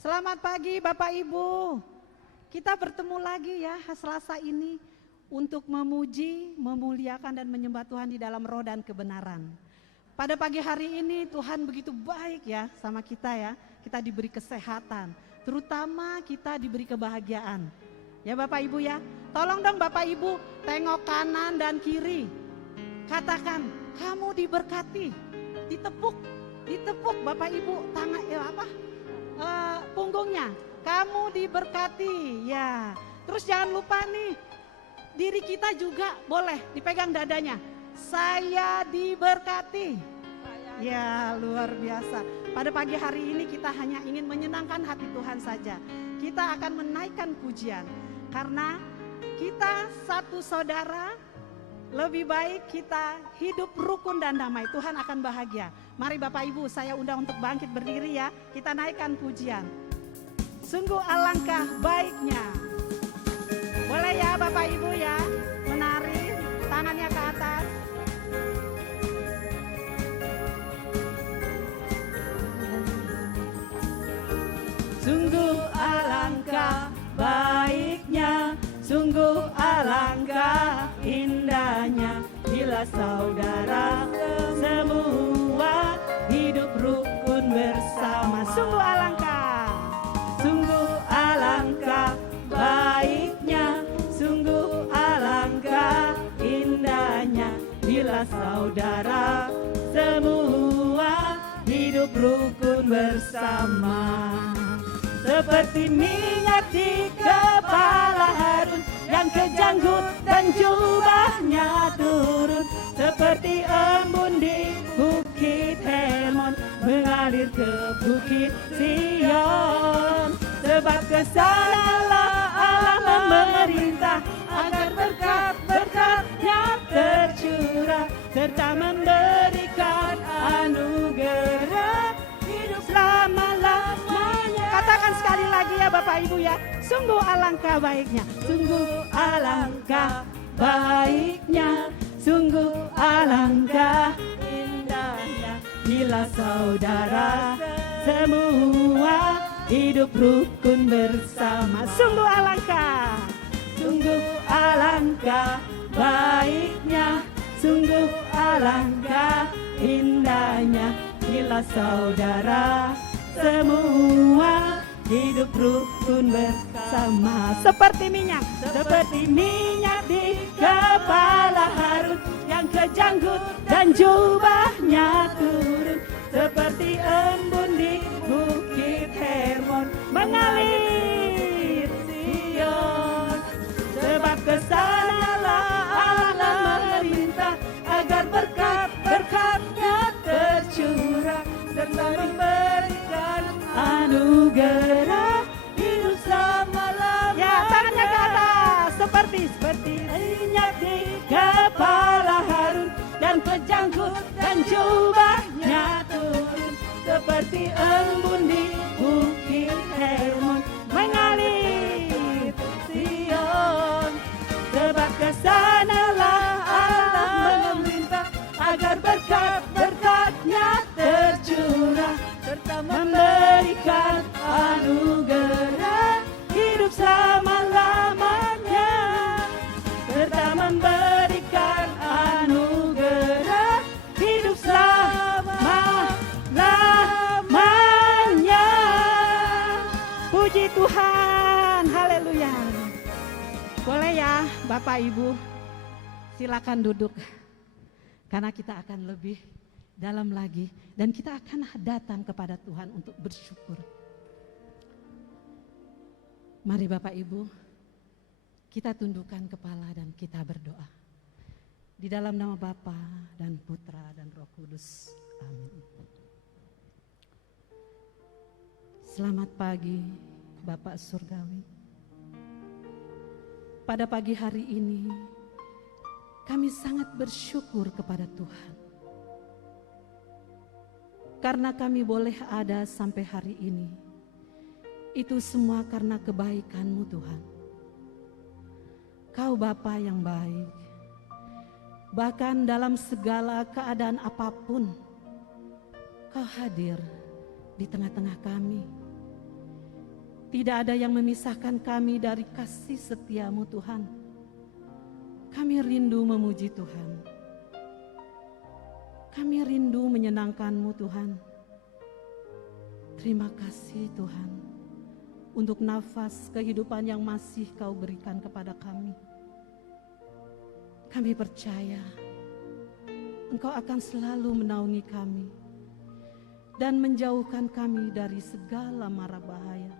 Selamat pagi Bapak Ibu. Kita bertemu lagi ya Selasa ini untuk memuji, memuliakan dan menyembah Tuhan di dalam roh dan kebenaran. Pada pagi hari ini Tuhan begitu baik ya sama kita ya. Kita diberi kesehatan, terutama kita diberi kebahagiaan. Ya Bapak Ibu ya. Tolong dong Bapak Ibu tengok kanan dan kiri. Katakan, kamu diberkati. Ditepuk Bapak Ibu tangan punggungnya, kamu diberkati ya. Terus jangan lupa nih, diri kita juga boleh dipegang dadanya, saya diberkati. Ya luar biasa. Pada pagi hari ini kita hanya ingin menyenangkan hati Tuhan saja. Kita akan menaikkan pujian karena kita satu saudara. Lebih baik kita hidup rukun dan damai, Tuhan akan bahagia. Mari Bapak Ibu, saya undang untuk bangkit berdiri ya. Kita naikkan pujian. Sungguh alangkah baiknya. Boleh ya Bapak Ibu ya, menari tangannya ke atas. Sungguh alangkah baiknya, sungguh alangkah indahnya bila saudara semua hidup rukun bersama. Sungguh alangkah baiknya, sungguh alangkah indahnya bila saudara semua hidup rukun bersama. Seperti minyak di kepala Harun yang kejanggut dan jubahnya turun, seperti embun di bukit Hermon mengalir ke bukit Sion. Sebab kesanalah Allah memerintah agar berkat-berkatnya tercurah serta memberikan anugerah hidup selama-lamanya. Katakan sekali lagi ya Bapak Ibu ya. Sungguh alangkah baiknya, sungguh alangkah baiknya, sungguh alangkah indahnya bila saudara semua hidup rukun bersama. Sungguh alangkah baiknya, sungguh alangkah indahnya bila saudara semua hidup rukun bersama. Seperti minyak di kepala Harun yang kejanggut dan jubahnya turun, seperti embun di bukit Hermon mengalir Sion. Sebab kesanalah Allah memerintah agar berkat-berkatnya tercurah serta memberikan anugerah hidup selama-lamanya. Ya, tangannya ke atas. Seperti minyak di kepala Harun dan kejanggut dan jubahnya turun, seperti embun di bukit Hermon mengalir Sion. Sebab kesanalah Allah memerintah agar berkat-berkatnya tercurah serta memberikan anugerah hidup selama-lamanya, serta memberikan anugerah hidup selama-lamanya. Puji Tuhan, haleluya. Boleh ya Bapak Ibu, silakan duduk karena kita akan lebih dalam lagi dan kita akan datang kepada Tuhan untuk bersyukur. Mari Bapak Ibu, kita tundukkan kepala dan kita berdoa. Di dalam nama Bapa dan Putra dan Roh Kudus. Amin. Selamat pagi Bapak Surgawi. Pada pagi hari ini kami sangat bersyukur kepada Tuhan. Karena kami boleh ada sampai hari ini, itu semua karena kebaikan-Mu Tuhan. Kau Bapa yang baik, bahkan dalam segala keadaan apapun, Kau hadir di tengah-tengah kami. Tidak ada yang memisahkan kami dari kasih setia-Mu Tuhan. Kami rindu memuji Tuhan. Kami rindu menyenangkan-Mu Tuhan. Terima kasih Tuhan untuk nafas kehidupan yang masih Kau berikan kepada kami. Kami percaya Engkau akan selalu menaungi kami dan menjauhkan kami dari segala mara bahaya.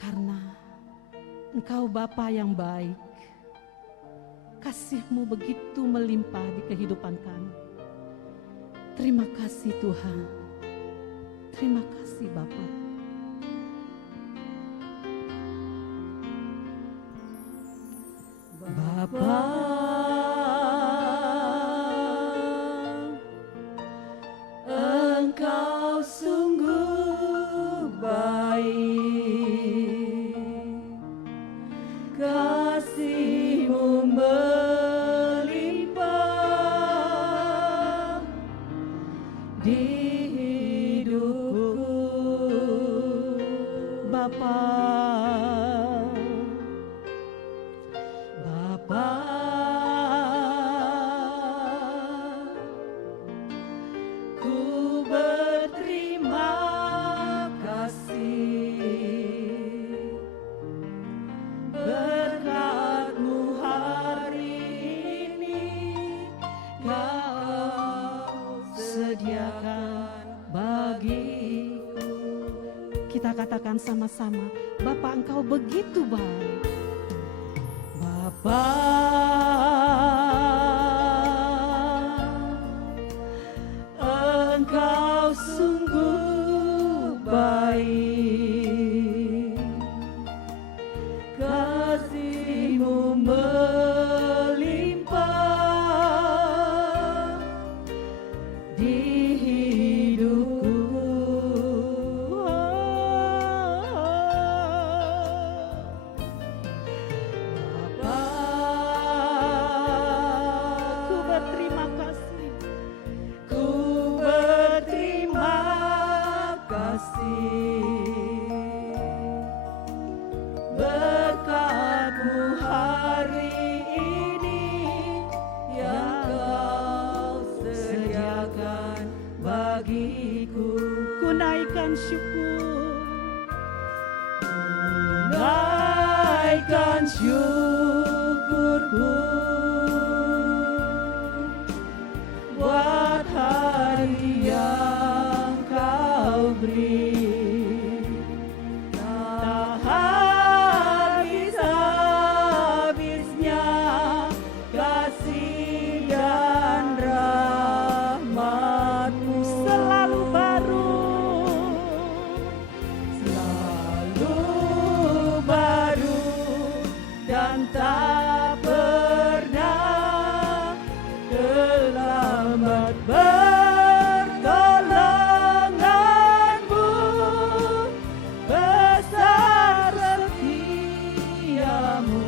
Karena Engkau Bapa yang baik, kasih-Mu begitu melimpah di kehidupan kami. Terima kasih Tuhan, terima kasih Bapa. Bapa, Engkau sungguh baik, kasih-Mu melimpah di hidupku, Bapa. Ku berterima kasih berkat-Mu hari ini Kau sediakan bagiku. Kita katakan sama-sama, Bapa Engkau begitu baik. Bapa, Engkau sungguh baik, kasih-Mu melimpah di hidupku. Berkat-Mu hari ini yang Kau sediakan bagiku. Ku naikkan syukur, ku naikkan syukurku buat hari yang Kau beri. Dan tak pernah terlambat pertolongan-Mu, besar setia-Mu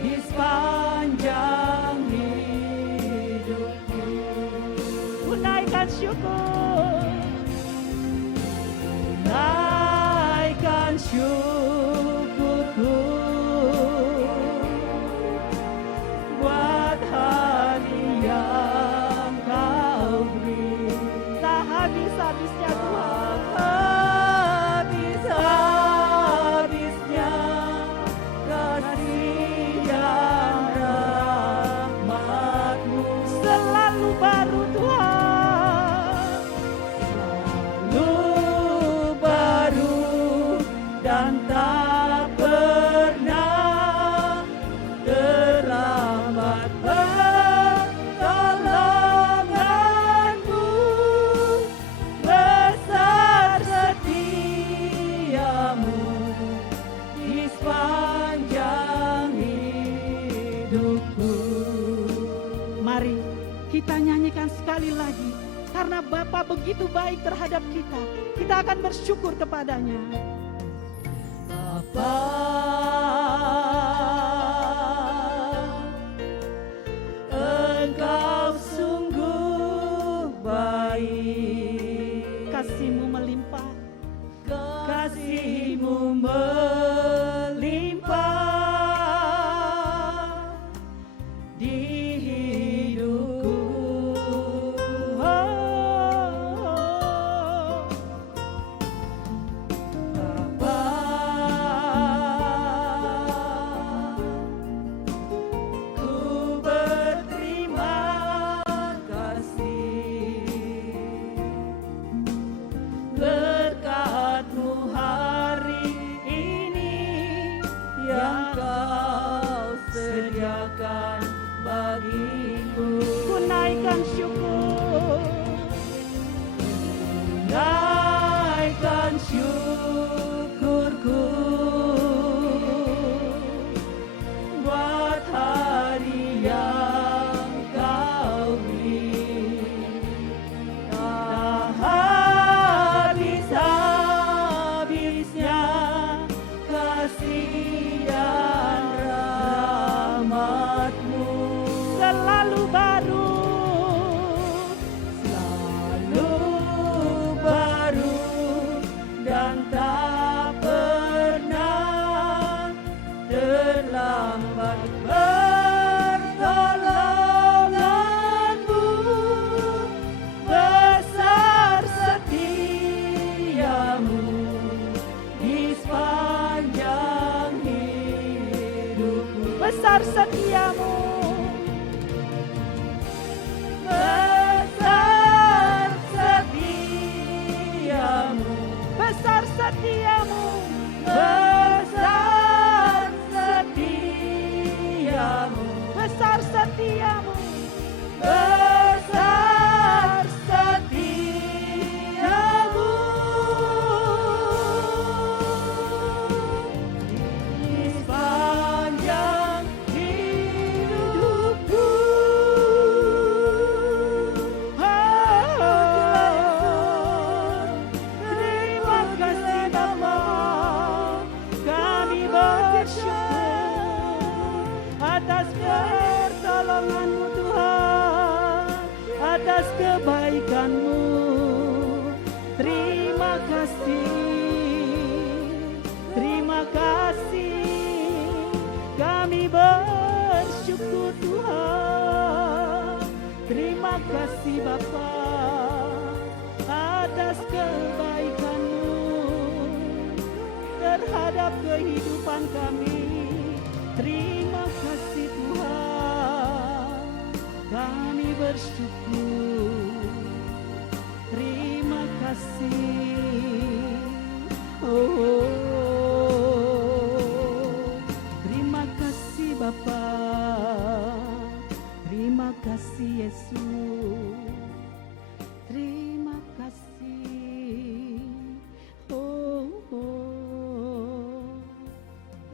di sepanjang hidupku. Ku naikkan syukur, ku naikkan syukurku buat hari yang Kau beri. Tak habis-habisnya Tuhan, habis-habisnya kasih dan rahmat-Mu. Selalu baru Tuhan, selalu baru dan tak pernah terlambat pertolongan-Mu, besar setia-Mu di sepanjang hidupku. Mari kita nyanyikan sekali lagi, karena Bapa begitu baik terhadap kita. Kita akan bersyukur kepadanya. Bapa, Engkau sungguh baik, kasih-Mu melimpah. kasih-Mu melimpah di hidupku. Bapa, ku berterima kasih berkat-Mu hari ini yang Kau sediakan bagiku. Ku naikkan syukur, naikkan syukurku buat hari yang Kau beri. Tak habis-habisnya kasih dan rahmat-Mu selalu baru, dan tak pernah terlambat. Pertolongan-Mu besar, setia-Mu di sepanjang hidupku. Besar setia-Mu, besar setia-Mu, besar setia-Mu, besar setia-Mu, besar setia-Mu, besar setia-Mu di sepanjang hidupku. Terima kasih Bapa, kami bersyukur atas pertolongan-Mu Tuhan, atas kebaikan-Mu. Terima kasih, kami bersyukur Tuhan. Terima kasih Bapa atas kebaikan-Mu terhadap kehidupan kami. Terima kasih Tuhan, kami bersyukur. Terima kasih. Terima kasih Bapa, terima kasih Yesus, terima kasih.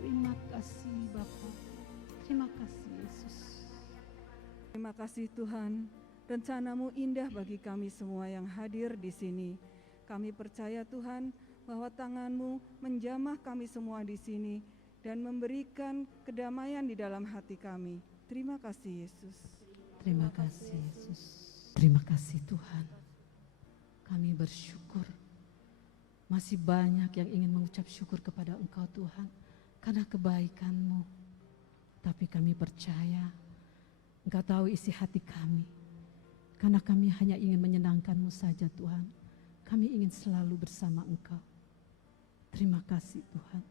Terima kasih Bapa, terima kasih Yesus. Terima kasih Tuhan, rencana-Mu indah bagi kami semua yang hadir di sini. Kami percaya Tuhan bahwa tangan-Mu menjamah kami semua di sini dan memberikan kedamaian di dalam hati kami. Terima kasih Yesus. Terima kasih Yesus. Terima kasih Tuhan. Kami bersyukur. Masih banyak yang ingin mengucap syukur kepada Engkau Tuhan karena kebaikan-Mu. Tapi kami percaya Engkau tahu isi hati kami. Karena kami hanya ingin menyenangkan-Mu saja Tuhan. Kami ingin selalu bersama Engkau. Terima kasih Tuhan.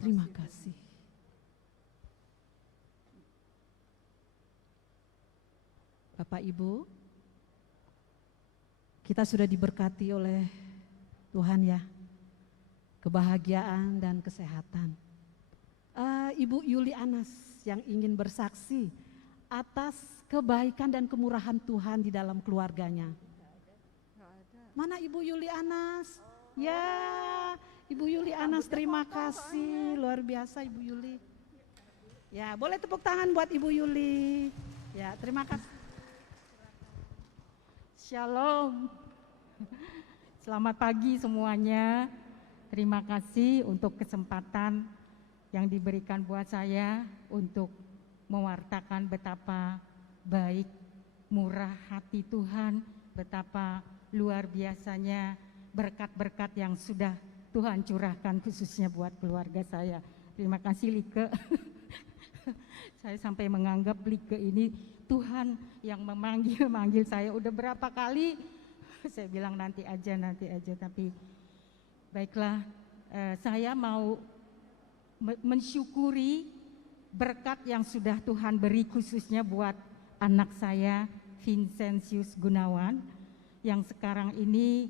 Terima kasih. Bapak Ibu, kita sudah diberkati oleh Tuhan ya. Kebahagiaan dan kesehatan. Ibu Yuli Anas yang ingin bersaksi atas kebaikan dan kemurahan Tuhan di dalam keluarganya. Mana Ibu Yuli Anas? Ya, Ibu Yuli Anas, terima kasih, luar biasa Ibu Yuli. Ya, boleh tepuk tangan buat Ibu Yuli. Ya, terima kasih. Shalom. Selamat pagi semuanya. Terima kasih untuk kesempatan yang diberikan buat saya untuk mewartakan betapa baik, murah hati Tuhan, betapa luar biasanya berkat-berkat yang sudah Tuhan curahkan khususnya buat keluarga saya. Terima kasih Like. Saya sampai menganggap Like ini Tuhan yang memanggil saya. Udah berapa kali saya bilang nanti aja, tapi baiklah, saya mau mensyukuri berkat yang sudah Tuhan beri khususnya buat anak saya Vincentius Gunawan yang sekarang ini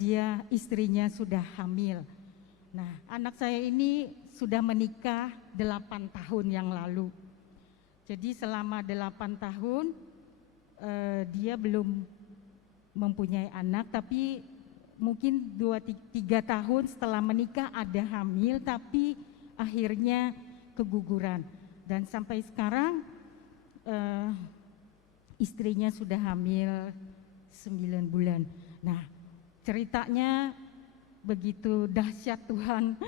dia istrinya sudah hamil. Nah, anak saya ini sudah menikah 8 tahun yang lalu. Jadi selama 8 tahun dia belum mempunyai anak, tapi mungkin 2-3 tahun setelah menikah ada hamil, tapi akhirnya keguguran. Dan sampai sekarang istrinya sudah hamil 9 bulan. Nah, ceritanya begitu dahsyat Tuhan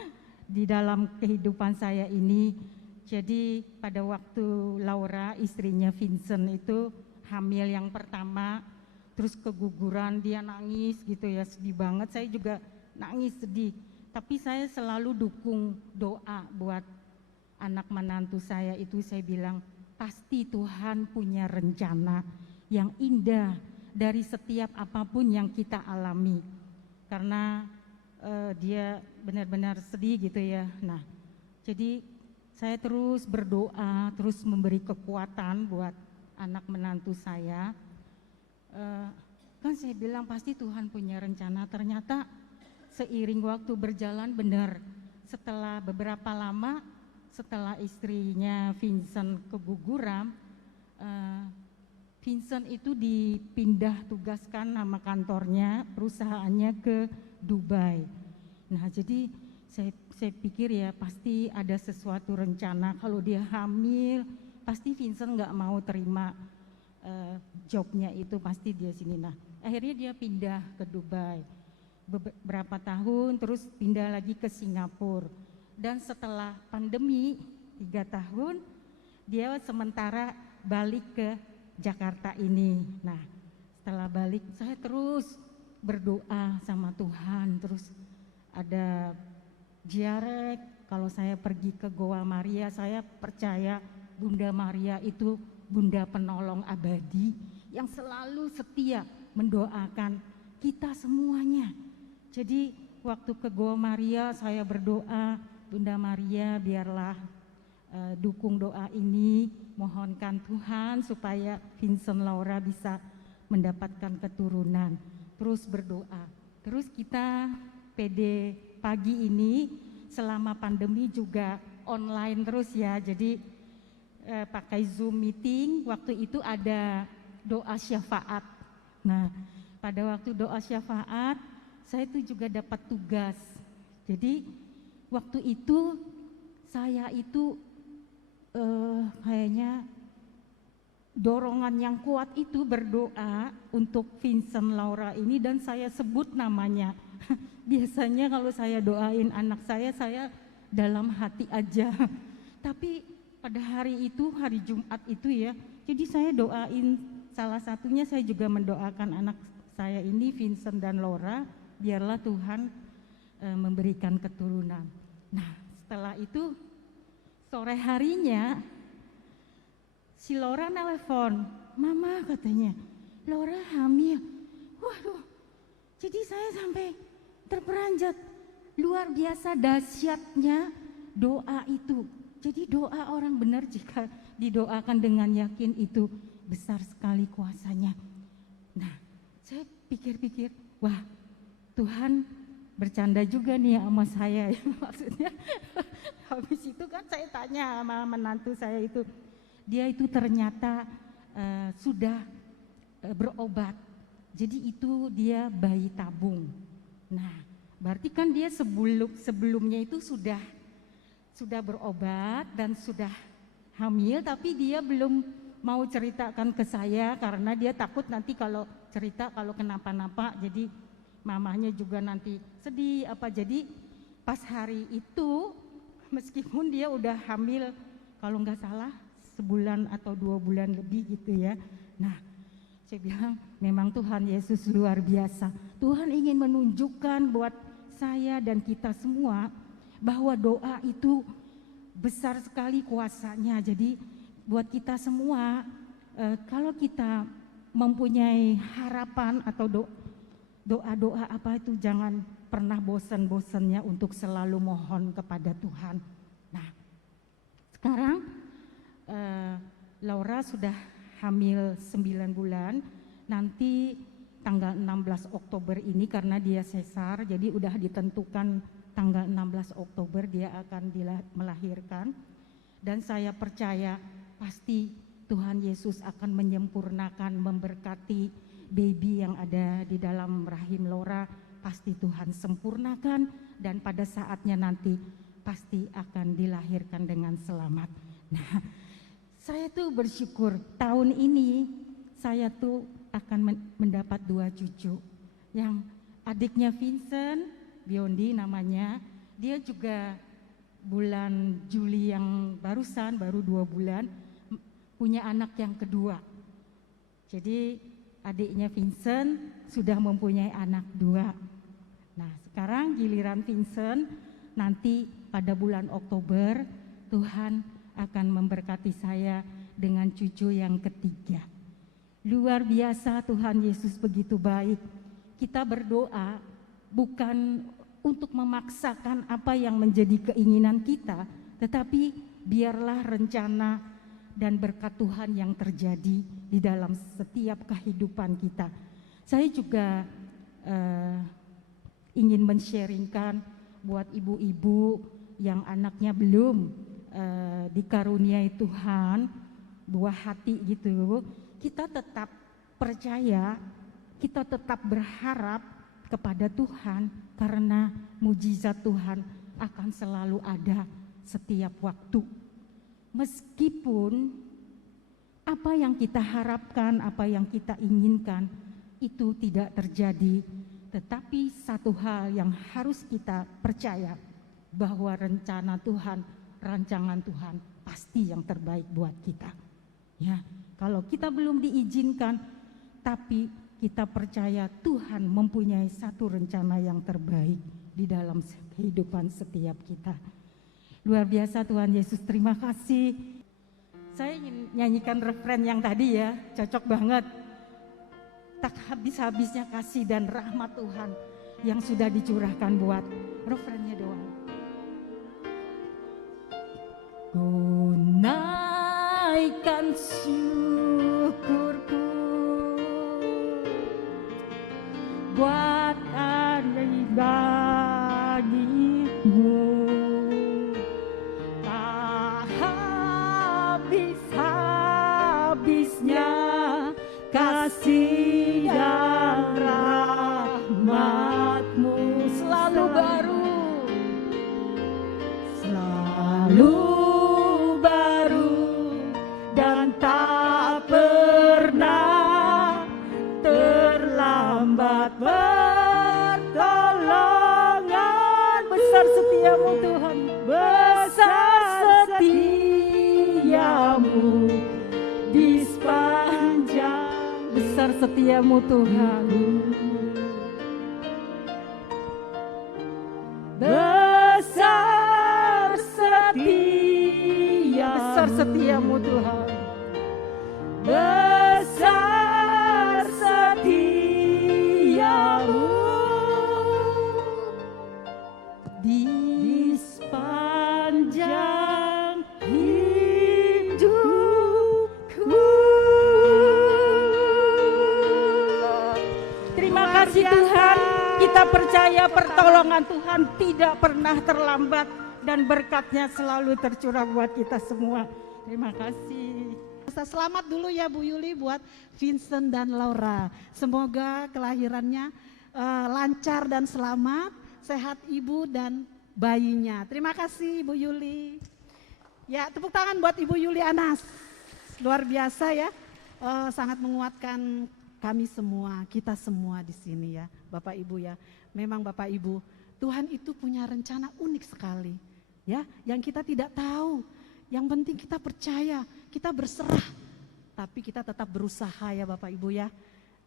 di dalam kehidupan saya ini. Jadi pada waktu Laura, istrinya Vincent itu hamil yang pertama, terus keguguran, dia nangis gitu ya, sedih banget. Saya juga nangis sedih. Tapi saya selalu dukung doa buat anak menantu saya itu. Saya bilang, pasti Tuhan punya rencana yang indah dari setiap apapun yang kita alami. Karena dia benar-benar sedih gitu ya. Nah, jadi saya terus berdoa, terus memberi kekuatan buat anak menantu saya. Kan saya bilang pasti Tuhan punya rencana. Ternyata seiring waktu berjalan benar, setelah beberapa lama, setelah istrinya Vincent keguguran, Vincent itu dipindah tugaskan nama kantornya, perusahaannya ke Dubai. Nah, jadi saya pikir ya pasti ada sesuatu rencana. Kalau dia hamil, pasti Vincent nggak mau terima jobnya itu, pasti dia sini. Nah, akhirnya dia pindah ke Dubai beberapa tahun, terus pindah lagi ke Singapura. Dan setelah pandemi 3 tahun, dia sementara balik ke Jakarta ini. Nah, setelah balik saya terus berdoa sama Tuhan. Terus ada ziarah, kalau saya pergi ke Goa Maria, saya percaya Bunda Maria itu Bunda penolong abadi yang selalu setia mendoakan kita semuanya. Jadi waktu ke Goa Maria saya berdoa, Bunda Maria biarlah dukung doa ini, mohonkan Tuhan supaya Vincent Laura bisa mendapatkan keturunan. Terus berdoa. Terus kita PD pagi ini selama pandemi juga online terus ya. Jadi pakai Zoom meeting. Waktu itu ada doa syafaat. Nah, pada waktu doa syafaat saya itu juga dapat tugas. Jadi waktu itu saya itu kayaknya dorongan yang kuat itu berdoa untuk Vincent Laura ini, dan saya sebut namanya. Biasanya kalau saya doain anak saya dalam hati aja. Tapi pada hari itu, hari Jumat itu ya, jadi saya doain, salah satunya saya juga mendoakan anak saya ini, Vincent dan Laura, biarlah Tuhan memberikan keturunan. Nah, setelah itu sore harinya si Laura nelpon, "Mama," katanya, "Laura hamil." Waduh, jadi saya sampai terperanjat. Luar biasa dahsyatnya doa itu. Jadi doa orang benar jika didoakan dengan yakin itu besar sekali kuasanya. Nah, saya pikir-pikir, wah, Tuhan bercanda juga nih sama saya ya, maksudnya. Habis itu kan saya tanya sama menantu saya itu, dia itu ternyata sudah berobat. Jadi itu dia bayi tabung. Nah, berarti kan dia sebelumnya itu sudah berobat dan sudah hamil, tapi dia belum mau ceritakan ke saya karena dia takut nanti kalau cerita kalau kenapa-napa, jadi mamanya juga nanti sedih apa. Jadi pas hari itu, meskipun dia udah hamil kalau nggak salah sebulan atau 2 bulan lebih gitu ya. Nah, saya bilang memang Tuhan Yesus luar biasa. Tuhan ingin menunjukkan buat saya dan kita semua bahwa doa itu besar sekali kuasanya. Jadi buat kita semua, kalau kita mempunyai harapan atau doa-doa apa itu, jangan pernah bosan-bosannya untuk selalu mohon kepada Tuhan. Nah, sekarang Laura sudah hamil 9 bulan, nanti tanggal 16 Oktober ini karena dia sesar, jadi udah ditentukan tanggal 16 Oktober dia akan melahirkan. Dan saya percaya pasti Tuhan Yesus akan menyempurnakan, memberkati baby yang ada di dalam rahim Laura, pasti Tuhan sempurnakan dan pada saatnya nanti pasti akan dilahirkan dengan selamat. Nah, saya tuh bersyukur tahun ini saya tuh akan mendapat 2 cucu. Yang adiknya Vincent, Biondi namanya, dia juga bulan Juli yang barusan, baru 2 bulan, punya anak yang kedua. Jadi adiknya Vincent sudah mempunyai anak 2. Nah, sekarang giliran Vincent, nanti pada bulan Oktober Tuhan akan memberkati saya dengan cucu yang ketiga. Luar biasa, Tuhan Yesus begitu baik. Kita berdoa bukan untuk memaksakan apa yang menjadi keinginan kita, tetapi biarlah rencana dan berkat Tuhan yang terjadi di dalam setiap kehidupan kita. Saya juga ingin men-sharingkan buat ibu-ibu yang anaknya belum dikaruniai Tuhan, buah hati gitu, kita tetap percaya, kita tetap berharap kepada Tuhan karena mujizat Tuhan akan selalu ada setiap waktu. Meskipun apa yang kita harapkan, apa yang kita inginkan itu tidak terjadi, tetapi satu hal yang harus kita percaya bahwa rencana Tuhan, rancangan Tuhan pasti yang terbaik buat kita. Ya, kalau kita belum diizinkan, tapi kita percaya Tuhan mempunyai satu rencana yang terbaik di dalam kehidupan setiap kita. Luar biasa Tuhan Yesus, terima kasih. Saya ingin nyanyikan refren yang tadi ya, cocok banget. Tak habis-habisnya kasih dan rahmat Tuhan yang sudah dicurahkan buat refrennya doang. Ku naikkan syukurku buat hari bagimu, tak habis-habisnya kasih dan rahmat-Mu selalu baru, selalu baru dan tak pernah terlambat pertolongan. Besar setiamu Tuhan, besar setiamu di sepanjang, besar setiamu Tuhan, besar setiamu Tuhan, besar setiamu di sepanjang hidupku. Terima kasih Tuhan, kita percaya pertolongan Tuhan tidak pernah terlambat dan berkat-Nya selalu tercurah buat kita semua. Terima kasih. Selamat dulu ya Bu Yuli buat Vincent dan Laura. Semoga kelahirannya lancar dan selamat, sehat ibu dan bayinya. Terima kasih Bu Yuli. Ya, tepuk tangan buat Ibu Yuli Anas. Luar biasa ya, sangat menguatkan kami semua, kita semua di sini ya, Bapak Ibu ya. Memang Bapak Ibu, Tuhan itu punya rencana unik sekali ya, yang kita tidak tahu. Yang penting kita percaya, kita berserah, tapi kita tetap berusaha ya Bapak Ibu ya.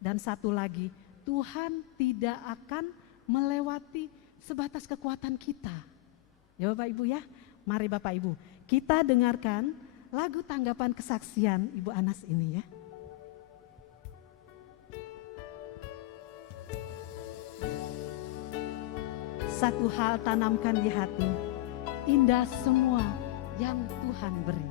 Dan satu lagi, Tuhan tidak akan melewati sebatas kekuatan kita. Ya Bapak Ibu ya, mari Bapak Ibu kita dengarkan lagu tanggapan kesaksian Ibu Anas ini ya. Satu hal tanamkan di hati, indah semua yang Tuhan beri.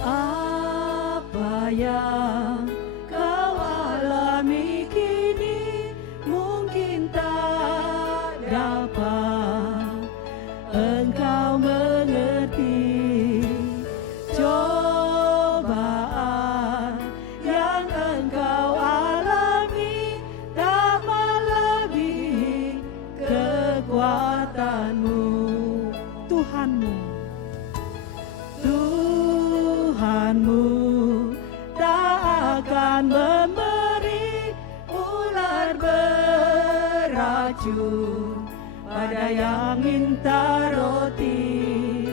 Apa yang kau alami kini mungkin tak dapat engkau mengerti. Cobaan yang engkau alami tak melebihi kekuatanmu. Tuhanmu tak akan memberi ular beracun pada yang minta roti.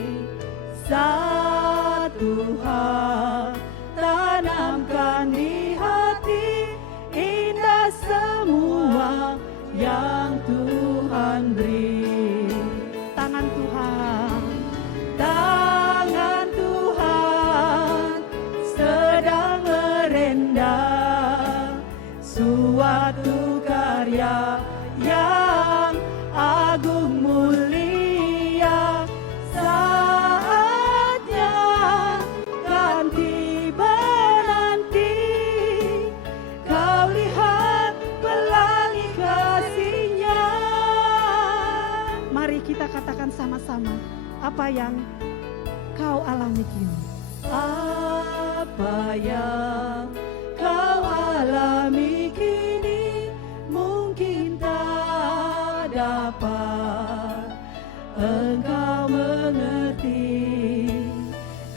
Satu hal tanamkan di hati, indah semua yang Tuhan beri. tangan Tuhan, Tangan Tuhan sedang merendam suatu karya yang agung mulia. Saatnya kan tiba nanti, kau lihat pelangi kasih-Nya. mari kita katakan sama-sama apa yang kau alami kini. Apa yang kau alami kini mungkin tak dapat engkau mengerti.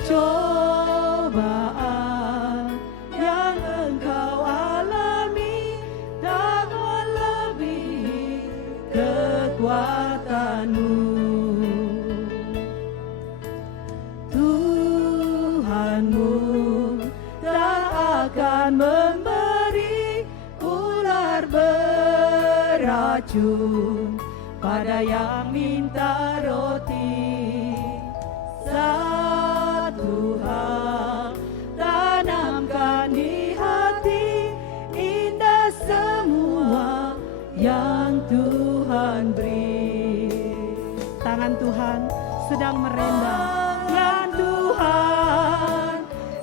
Cobaan yang engkau alami tak melebihi kekuatanmu. Tuhanmu tak akan memberi ular beracun pada yang minta roti. Satu hal tanamkan di hati, indah semua yang Tuhan beri. Tangan Tuhan sedang merendam. Tangan Tuhan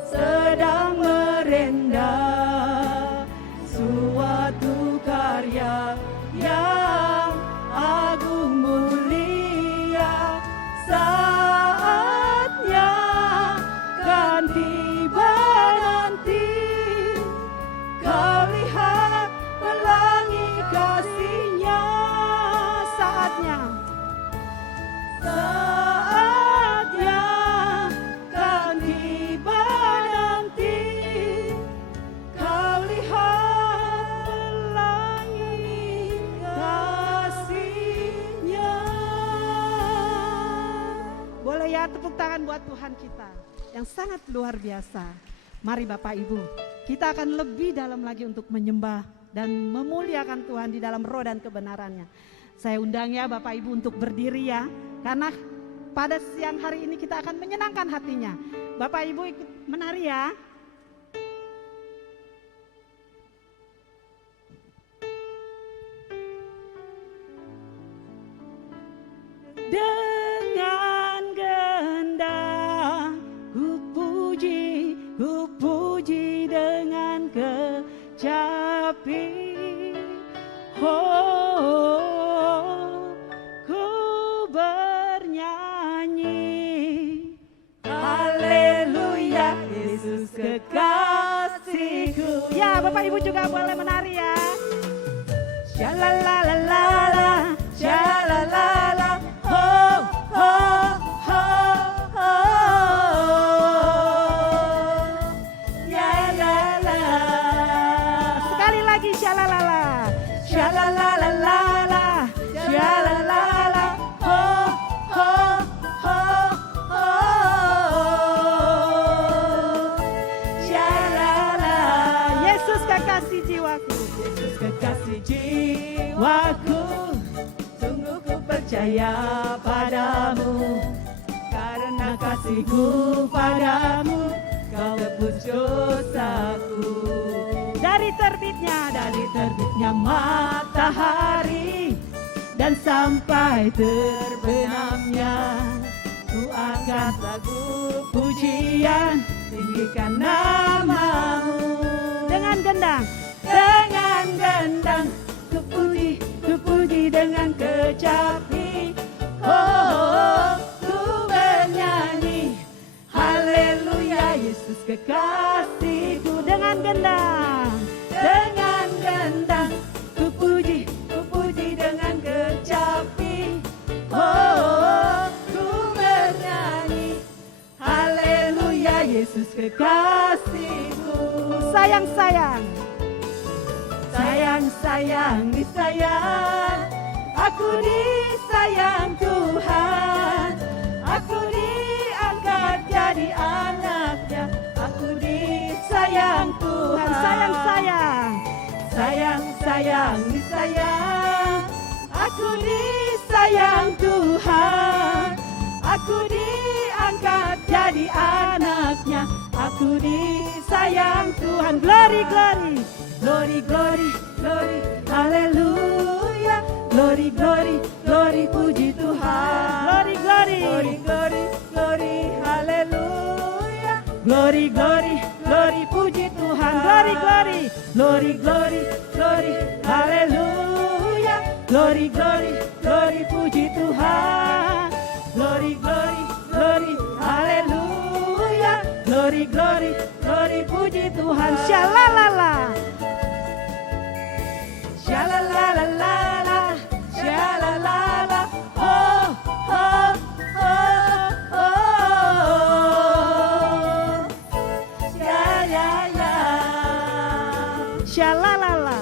sedang merendam suatu karya yang agung mulia. Saatnya kan tiba nanti, kau lihat pelangi kasih-Nya. Saatnya kan tiba nanti, kau lihat pelangi kasih-Nya. boleh ya tepuk tangan buat Tuhan kita yang sangat luar biasa. Mari Bapak Ibu, kita akan lebih dalam lagi untuk menyembah dan memuliakan Tuhan di dalam roh dan kebenarannya. Saya undang ya Bapak Ibu untuk berdiri ya, karena pada siang hari ini kita akan menyenangkan hatinya. Bapak Ibu ikut menari ya. Dengan gendang ku puji dengan kecapi. Oh, ku bernyanyi haleluya, Yesus kekasihku. Ya, Bapak Ibu juga boleh menari ya. Shalalalala, shalalala, ho, ho, ho, ho. Ya, la, la. Sekali lagi shalalala, shalalalala, shalalala, ho, ho, ho, ho. Shalala. kekasih jiwaku, Yesus kekasih jiwaku, sungguh ku percaya padamu, karena kasihku padamu, kau tebus dosaku. dari terbitnya Matahari dan sampai terbenamnya, ku angkat lagu pujian, tinggikan namamu. dengan gendang, ku puji dengan kecapi. Oh, ku bernyanyi, haleluya, Yesus kekasihku. dengan gendang, ku puji dengan kecapi. Oh, ku bernyanyi, haleluya, Yesus kekasihku. sayang-sayang, disayang, aku disayang Tuhan, aku diangkat jadi anaknya, aku disayang Tuhan. Disayang, aku disayang Tuhan, aku diangkat jadi anaknya, aku disayang Tuhan. Glory, haleluya, glory, puji Tuhan. Glory, haleluya, glory, puji Tuhan. Glory, haleluya, glory, puji Tuhan. Glory, haleluya, glory, puji Tuhan. syalalala, Shalalala, shalalala, oh, oh, oh, oh, ya, syalalala,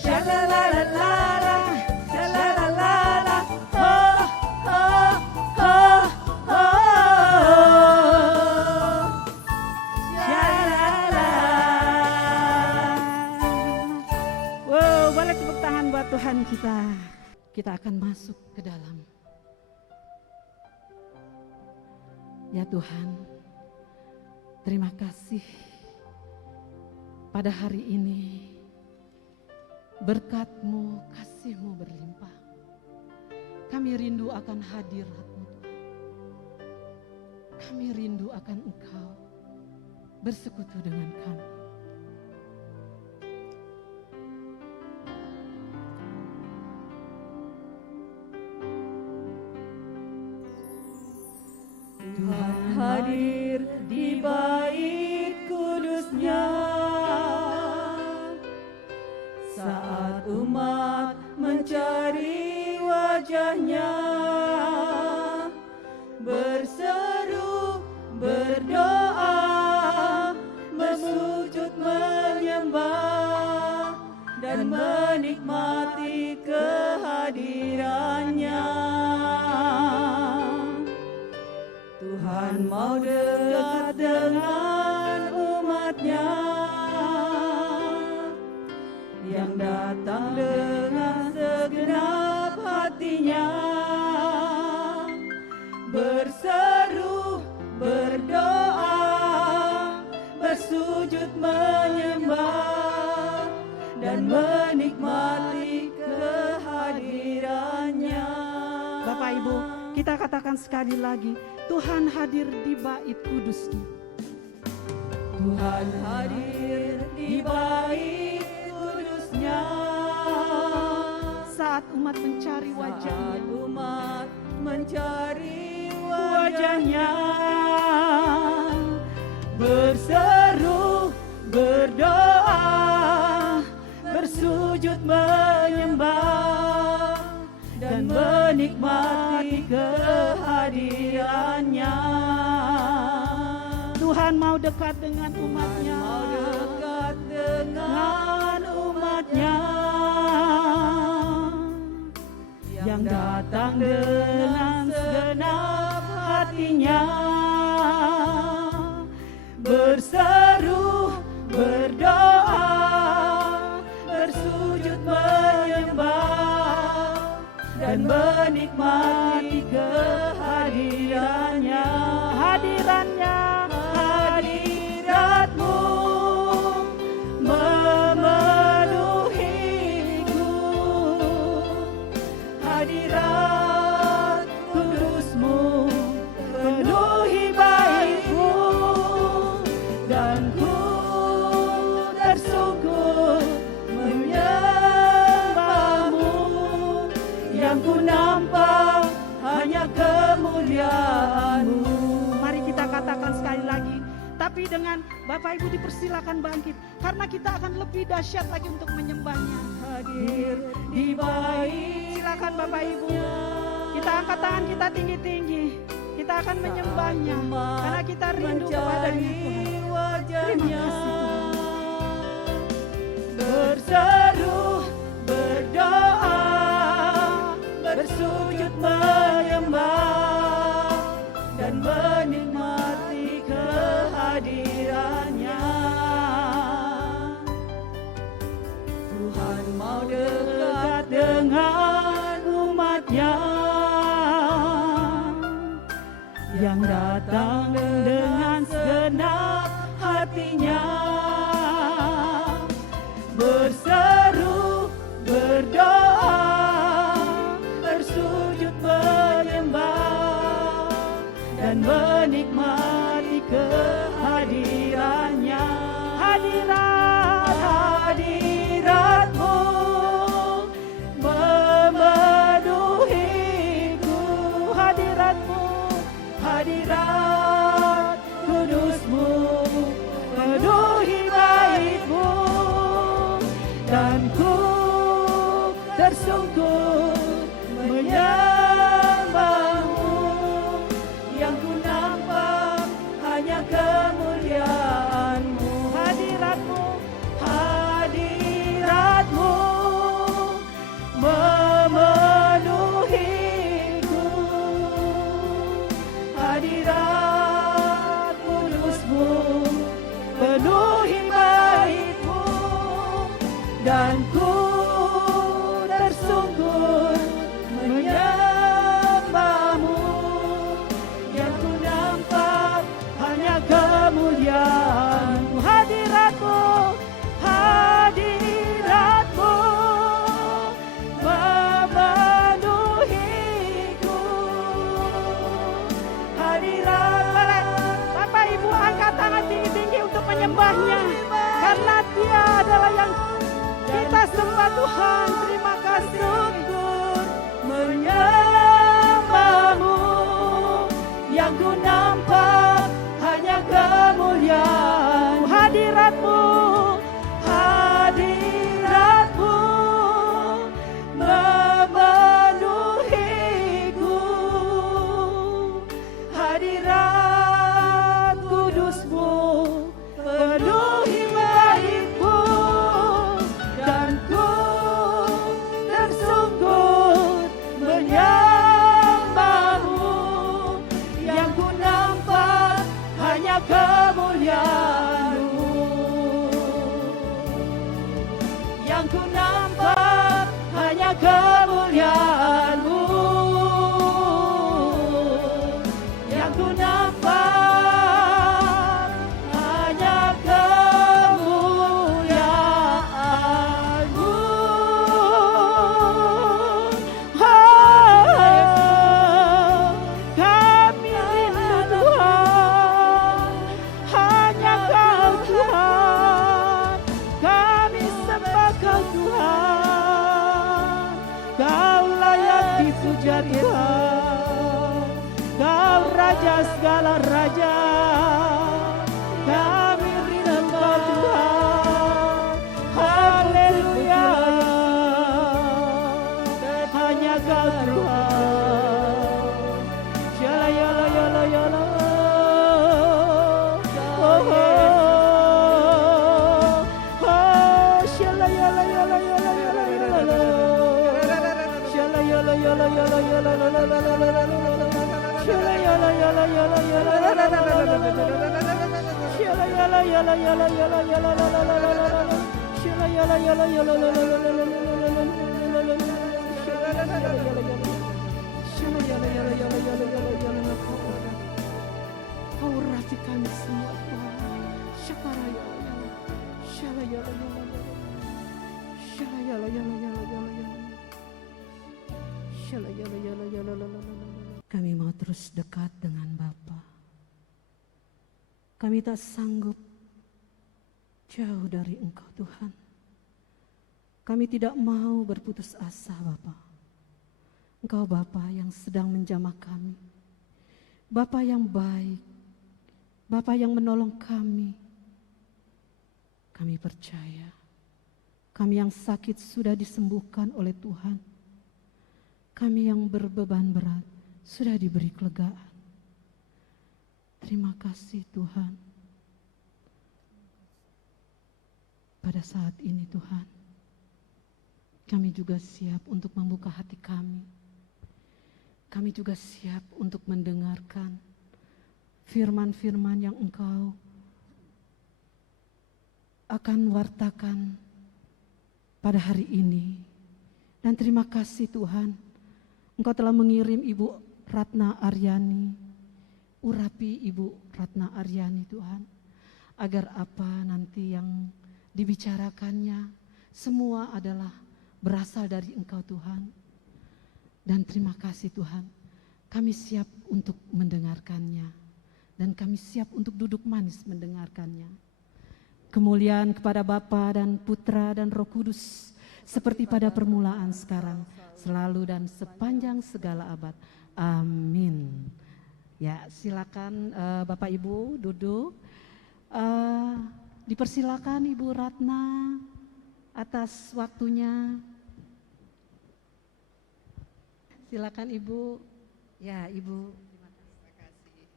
shalalalala, shalalalala, oh, oh, oh, oh, shalala. wow, boleh tepuk tangan buat Tuhan kita. Kita akan masuk ke dalam. Ya Tuhan, terima kasih pada hari ini. Berkat-Mu, kasih-Mu berlimpah. Kami rindu akan hadirat-Mu. Kami rindu akan Engkau bersekutu dengan kami. Tuhan hadir di bait kudus-Nya saat umat mencari wajah-Nya, berseru, berdoa, bersujud menyembah dan menikmati kehadiran-Nya. Tuhan mau dekat dengan umat-Nya yang datang dengan segenap hatinya, berseru, berdoa, bersujud menyembah dan menikmati kehadiran-Nya. Bapak Ibu, kita katakan sekali lagi, Tuhan hadir di bait kudus-Nya. Tuhan hadir di bait kudus-Nya Saat umat mencari wajah-Nya. saat umat mencari wajah-Nya, berseru, berdoa, bersujud menyembah dan menikmati kehadiran-Nya. Tuhan mau dekat dengan umat-Nya. Mau dekat dengan umat-Nya yang datang dengan segenap hatinya, berseru, berdoa, menikmati kehadirannya, hadiratmu memenuhiku, hadirat kudusmu penuhi baitku, dan ku tersungkur menyembahmu, yang ku nampak hanya kemuliaanmu. Mari kita katakan sekali lagi, tapi dengan Bapak Ibu dipersilakan bangkit, karena kita akan lebih dahsyat lagi untuk menyembahnya. Hadir di bait, Silakan Bapak Ibu, kita angkat tangan kita tinggi-tinggi, kita akan menyembahnya, karena kita rindu kepadanya Tuhan. wajahnya, Berseru, berdoa, bersujud menyembah, dan menikmati kehadirannya. Tuhan mau dekat dengan umatnya, yang datang dengan segenap hatinya, berseru, berdoa, bersujud menyembah, dan menikmati kehadirannya. Hadiratmu memenuhiku, hadirat kudusmu penuhi baitmu, dan ku tersungkur menyembahmu, yang ku nampak hanya kemuliaanmu. Hadiratmu memenuhiku, hadirat kudusmu penuhi baitmu, dan ku tersungkur menyembahmu, yang ku nampak hanya kemuliaanmu. Hadiratmu memenuhiku, hadirat. Bapak Ibu angkat tangan tinggi-tinggi untuk menyembahnya, karena Dia adalah yang kita sembah. Tuhan, terima kasih. Menyembahmu, yang ku nampak hanya kemuliaan. Hadiratmu memenuhiku, hadirat kudusmu penuhi baitku, dan ku tersungkur menyembahmu, yang ku nampak hanya kemuliaanmu, yang ku nampak hanya kemuliaanmu, yang ku nampak hanya kemuliaanmu. Kami rindu Tuhan, hanya Kau Tuhan, kami sembah Kau Tuhan. Kau layak dipuja Tuhan, Kau Raja segala raja. Kami rindu Kau Tuhan, haleluya. Hanya Kau Tuhan. Yala yala yala yala. Oh, oh, oh, shala yala yala yala yala yala. Shala yala yala yala yala yala yala. Shala yala yala yala yala yala. Shala yala yala yala yala yala. Shala yala yala yala yala. Kau urapi kami semua Tuhan. Syakara yala yala. Syala yala yala yala. Syala yala yala yala yala yala. Syala yala yala yala yala yala. Kami mau terus dekat dengan Bapa. Kami tak sanggup jauh dari Engkau Tuhan. Kami tidak mau berputus asa Bapa. Engkau Bapa yang sedang menjamah kami. Bapa yang baik. Bapa yang menolong kami. Kami percaya. Kami yang sakit sudah disembuhkan oleh Tuhan. Kami yang berbeban berat sudah diberi kelegaan. Terima kasih Tuhan. Pada saat ini Tuhan, kami juga siap untuk membuka hati kami. Kami juga siap untuk mendengarkan firman-firman yang Engkau akan wartakan pada hari ini. Dan terima kasih Tuhan, Engkau telah mengirim Ibu Ratna Aryani, urapi Ibu Ratna Aryani Tuhan, agar apa nanti yang dibicarakannya semua adalah berasal dari Engkau Tuhan. Dan terima kasih Tuhan, kami siap untuk mendengarkannya dan kami siap untuk duduk manis mendengarkannya. Kemuliaan kepada Bapa dan Putra dan Roh Kudus seperti pada permulaan sekarang, selalu dan sepanjang segala abad. Amin. Ya, silakan Bapak Ibu duduk. Dipersilakan Ibu Ratna atas waktunya. Silakan Ibu. Ya, Ibu. Terima kasih.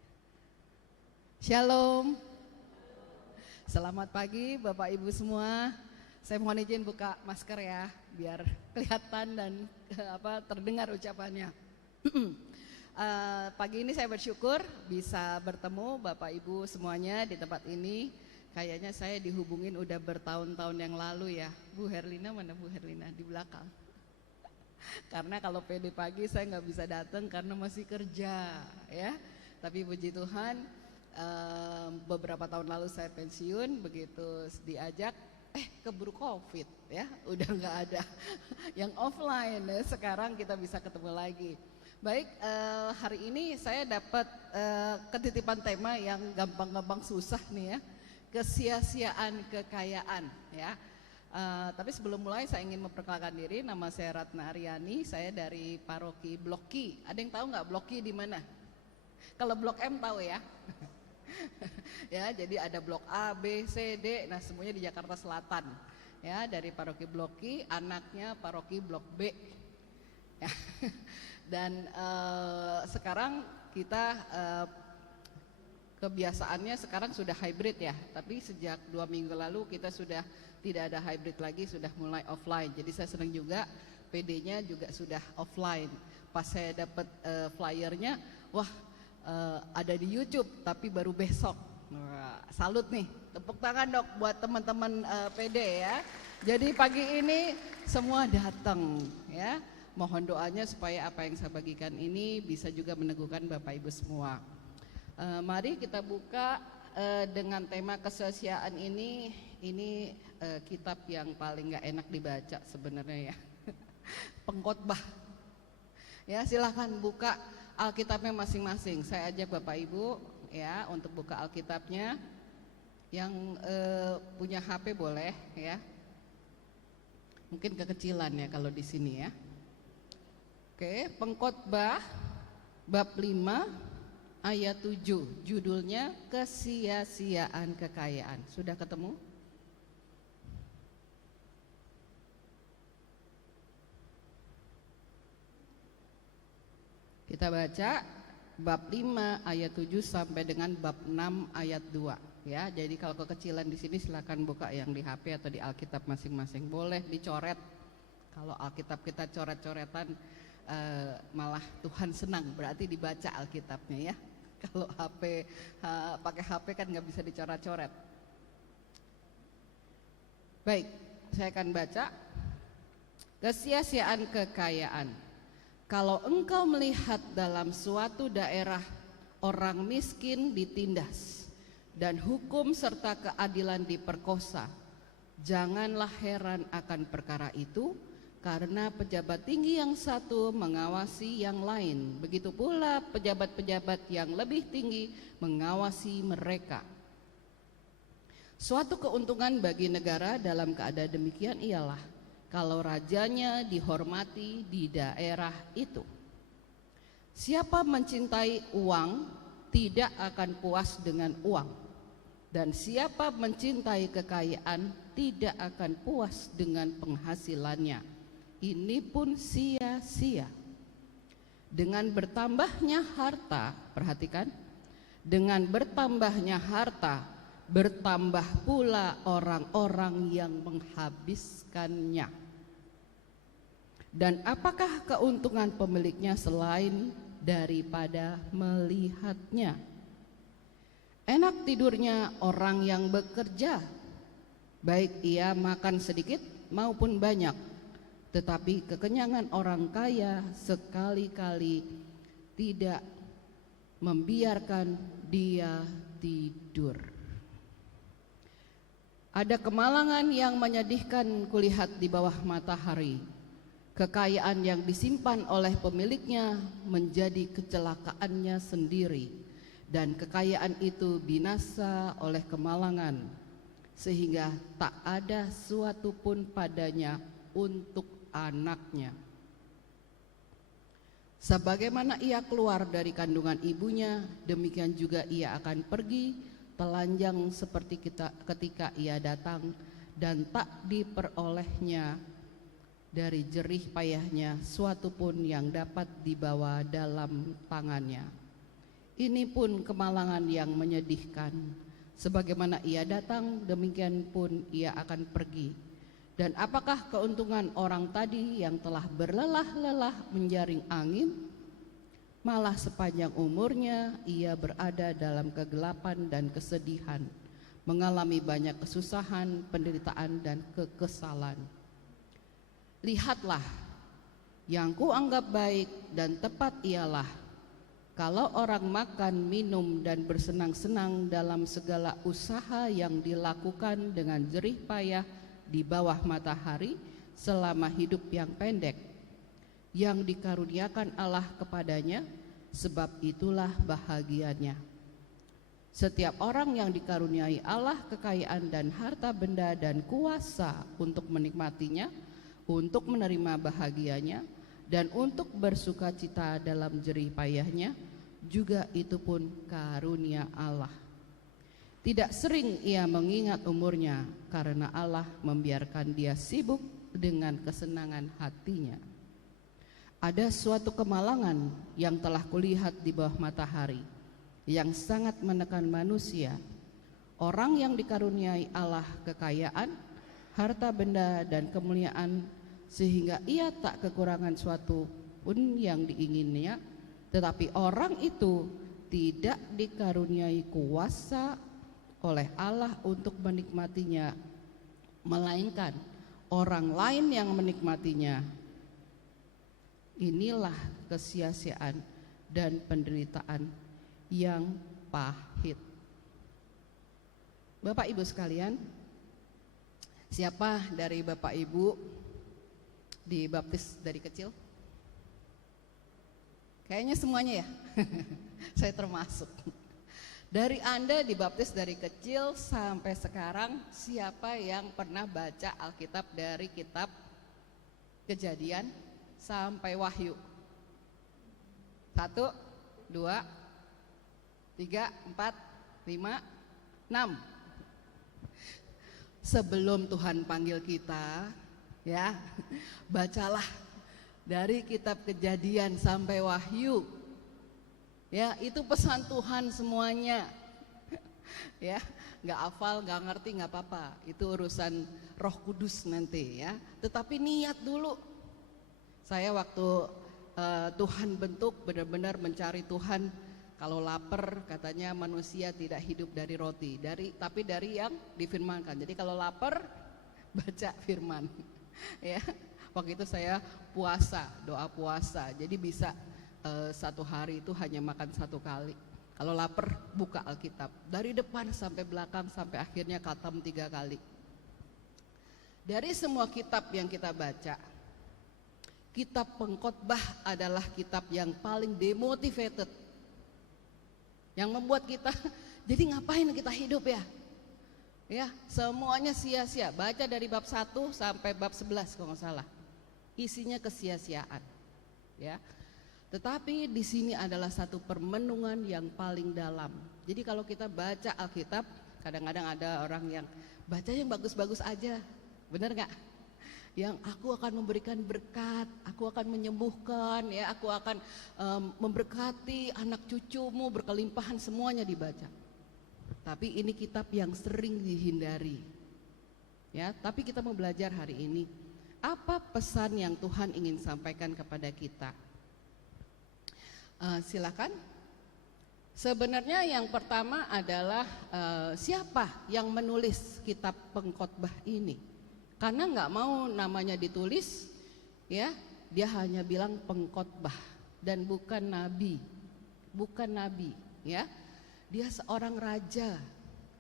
Shalom. Selamat pagi Bapak Ibu semua. Saya mohon izin buka masker ya, biar kelihatan dan terdengar ucapannya. Pagi ini saya bersyukur bisa bertemu Bapak Ibu semuanya di tempat ini. Kayaknya saya dihubungin udah bertahun-tahun yang lalu ya. Bu Herlina, mana Bu Herlina? Di belakang. Karena kalau PD pagi saya nggak bisa datang karena masih kerja ya. Tapi puji Tuhan, beberapa tahun lalu saya pensiun, begitu diajak keburu COVID ya, udah nggak ada yang offline ya. Sekarang kita bisa ketemu lagi. Baik, hari ini saya dapat ketitipan tema yang gampang-gampang susah nih ya, kesia-siaan kekayaan ya. Tapi sebelum mulai saya ingin memperkenalkan diri, nama saya Ratna Aryani, saya dari Paroki Blok Ki. Ada yang tahu nggak Blok Ki di mana? Kalau Blok M tahu ya. Ya, jadi ada Blok A, B, C, D, nah semuanya di Jakarta Selatan. Ya, dari Paroki Blok Ki, anaknya Paroki Blok B. Ya. Dan sekarang kita kebiasaannya sekarang sudah hybrid ya, tapi sejak 2 minggu lalu kita sudah tidak ada hybrid lagi, sudah mulai offline. Jadi saya senang juga, PD-nya juga sudah offline. Pas saya dapat flyernya, wah ada di YouTube, tapi baru besok. Wah, salut nih, tepuk tangan dok buat teman-teman PD ya. Jadi pagi ini semua datang ya. Mohon doanya supaya apa yang saya bagikan ini bisa juga meneguhkan Bapak Ibu semua. Mari kita buka dengan tema kesia-siaan ini. Ini kitab yang paling gak enak dibaca sebenarnya ya. Pengkhotbah. Ya, silahkan buka Alkitabnya masing-masing. Saya ajak Bapak Ibu ya untuk buka Alkitabnya. Yang punya HP boleh ya. Mungkin kekecilan ya kalau di sini ya. Oke, Pengkhotbah bab 5 ayat 7, judulnya kesia-siaan kekayaan. Sudah ketemu? Kita baca bab 5 ayat 7 sampai dengan bab 6 ayat 2 ya. Jadi kalau kekecilan di sini silakan buka yang di HP atau di Alkitab masing-masing. Boleh dicoret. Kalau Alkitab kita coret-coretan malah Tuhan senang, berarti dibaca Alkitabnya ya. Kalau HP pakai HP kan nggak bisa dicoret-coret. Baik, saya akan baca. Kesia-siaan kekayaan. Kalau engkau melihat dalam suatu daerah orang miskin ditindas dan hukum serta keadilan diperkosa, janganlah heran akan perkara itu, karena pejabat tinggi yang satu mengawasi yang lain, begitu pula pejabat-pejabat yang lebih tinggi mengawasi mereka. Suatu keuntungan bagi negara dalam keadaan demikian ialah kalau rajanya dihormati di daerah itu. Siapa mencintai uang tidak akan puas dengan uang, dan siapa mencintai kekayaan tidak akan puas dengan penghasilannya. Ini pun sia-sia. Dengan bertambahnya harta, perhatikan, dengan bertambahnya harta, bertambah pula orang-orang yang menghabiskannya. Dan apakah keuntungan pemiliknya selain daripada melihatnya? Enak tidurnya orang yang bekerja, baik ia makan sedikit maupun banyak, tetapi kekenyangan orang kaya sekali-kali tidak membiarkan dia tidur. Ada kemalangan yang menyedihkan kulihat di bawah matahari. Kekayaan yang disimpan oleh pemiliknya menjadi kecelakaannya sendiri, dan kekayaan itu binasa oleh kemalangan, sehingga tak ada suatu pun padanya untuk anaknya. Sebagaimana ia keluar dari kandungan ibunya, demikian juga ia akan pergi, telanjang seperti ketika ia datang, dan tak diperolehnya dari jerih payahnya suatu pun yang dapat dibawa dalam tangannya. Ini pun kemalangan yang menyedihkan. Sebagaimana ia datang, demikian pun ia akan pergi. Dan apakah keuntungan orang tadi yang telah berlelah-lelah menjaring angin, malah sepanjang umurnya ia berada dalam kegelapan dan kesedihan, mengalami banyak kesusahan, penderitaan, dan kekesalan. Lihatlah, yang kuanggap baik dan tepat ialah kalau orang makan, minum, dan bersenang-senang dalam segala usaha yang dilakukan dengan jerih payah di bawah matahari selama hidup yang pendek, yang dikaruniakan Allah kepadanya, sebab itulah bahagianya. Setiap orang yang dikaruniai Allah kekayaan dan harta benda dan kuasa untuk menikmatinya, untuk menerima bahagianya, dan untuk bersuka cita dalam jerih payahnya, juga itu pun karunia Allah. Tidak sering ia mengingat umurnya, karena Allah membiarkan dia sibuk dengan kesenangan hatinya. Ada suatu kemalangan yang telah kulihat di bawah matahari, yang sangat menekan manusia. Orang yang dikaruniai Allah kekayaan, harta benda, dan kemuliaan, sehingga ia tak kekurangan suatu pun yang diinginnya, tetapi orang itu tidak dikaruniai kuasa oleh Allah untuk menikmatinya, melainkan orang lain yang menikmatinya. Inilah kesia-siaan dan penderitaan yang pahit. Bapak Ibu sekalian, siapa dari Bapak Ibu dibaptis dari kecil? Kayaknya semuanya ya. Saya termasuk. Dari Anda dibaptis dari kecil sampai sekarang, siapa yang pernah baca Alkitab dari kitab Kejadian sampai Wahyu? 1, 2, 3, 4, 5, 6. Sebelum Tuhan panggil kita, ya, bacalah dari kitab Kejadian sampai Wahyu. Ya, itu pesan Tuhan semuanya. Ya, nggak hafal, nggak ngerti, nggak apa-apa. Itu urusan Roh Kudus nanti ya. Tetapi niat dulu. Saya waktu Tuhan bentuk, benar-benar mencari Tuhan. Kalau lapar, katanya manusia tidak hidup dari roti, tapi dari yang difirmankan. Jadi kalau lapar, baca firman. Ya, Waktu itu saya puasa, doa puasa. Jadi bisa satu hari itu hanya makan satu kali. Kalau lapar buka Alkitab dari depan sampai belakang sampai akhirnya khatam 3 kali. Dari semua kitab yang kita baca, kitab Pengkhotbah adalah kitab yang paling demotivated, yang membuat kita jadi ngapain kita hidup ya? Ya, semuanya sia-sia. Baca dari bab 1 sampai bab 11 kalau nggak salah. Isinya kesia-siaan. Ya. Tetapi di sini adalah satu permenungan yang paling dalam. Jadi kalau kita baca Alkitab, kadang-kadang ada orang yang baca yang bagus-bagus aja. Benar nggak? Yang aku akan memberikan berkat, aku akan menyembuhkan, ya, aku akan memberkati anak cucumu, berkelimpahan, semuanya dibaca. Tapi ini kitab yang sering dihindari. Ya, tapi kita mau belajar hari ini. Apa pesan yang Tuhan ingin sampaikan kepada kita? Silakan. Sebenarnya yang pertama adalah siapa yang menulis kitab Pengkhotbah ini? Karena nggak mau namanya ditulis, ya, dia hanya bilang pengkhotbah dan bukan nabi, ya. Dia seorang raja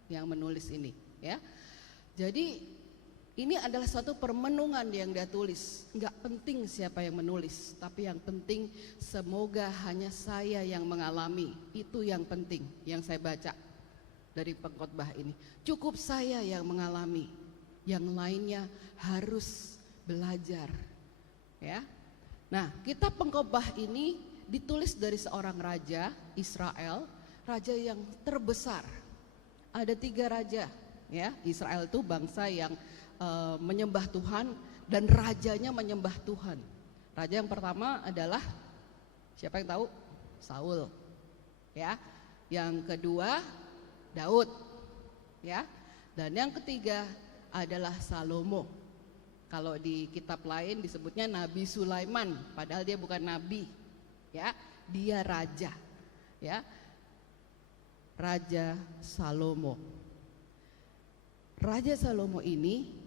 yang menulis ini, ya. Jadi ini adalah suatu permenungan yang dia tulis. Nggak penting siapa yang menulis, tapi yang penting semoga hanya saya yang mengalami. Itu yang penting yang saya baca dari Pengkhotbah ini. Cukup saya yang mengalami, yang lainnya harus belajar, ya. Nah, kitab Pengkhotbah ini ditulis dari seorang raja Israel, raja yang terbesar. Ada 3 raja, ya. Israel itu bangsa yang menyembah Tuhan dan rajanya menyembah Tuhan. Raja yang pertama adalah siapa yang tahu? Saul, ya. Yang kedua Daud, ya. Dan yang ketiga adalah Salomo. Kalau di kitab lain disebutnya Nabi Sulaiman, padahal dia bukan nabi, ya. Dia raja, ya. Raja Salomo. Raja Salomo ini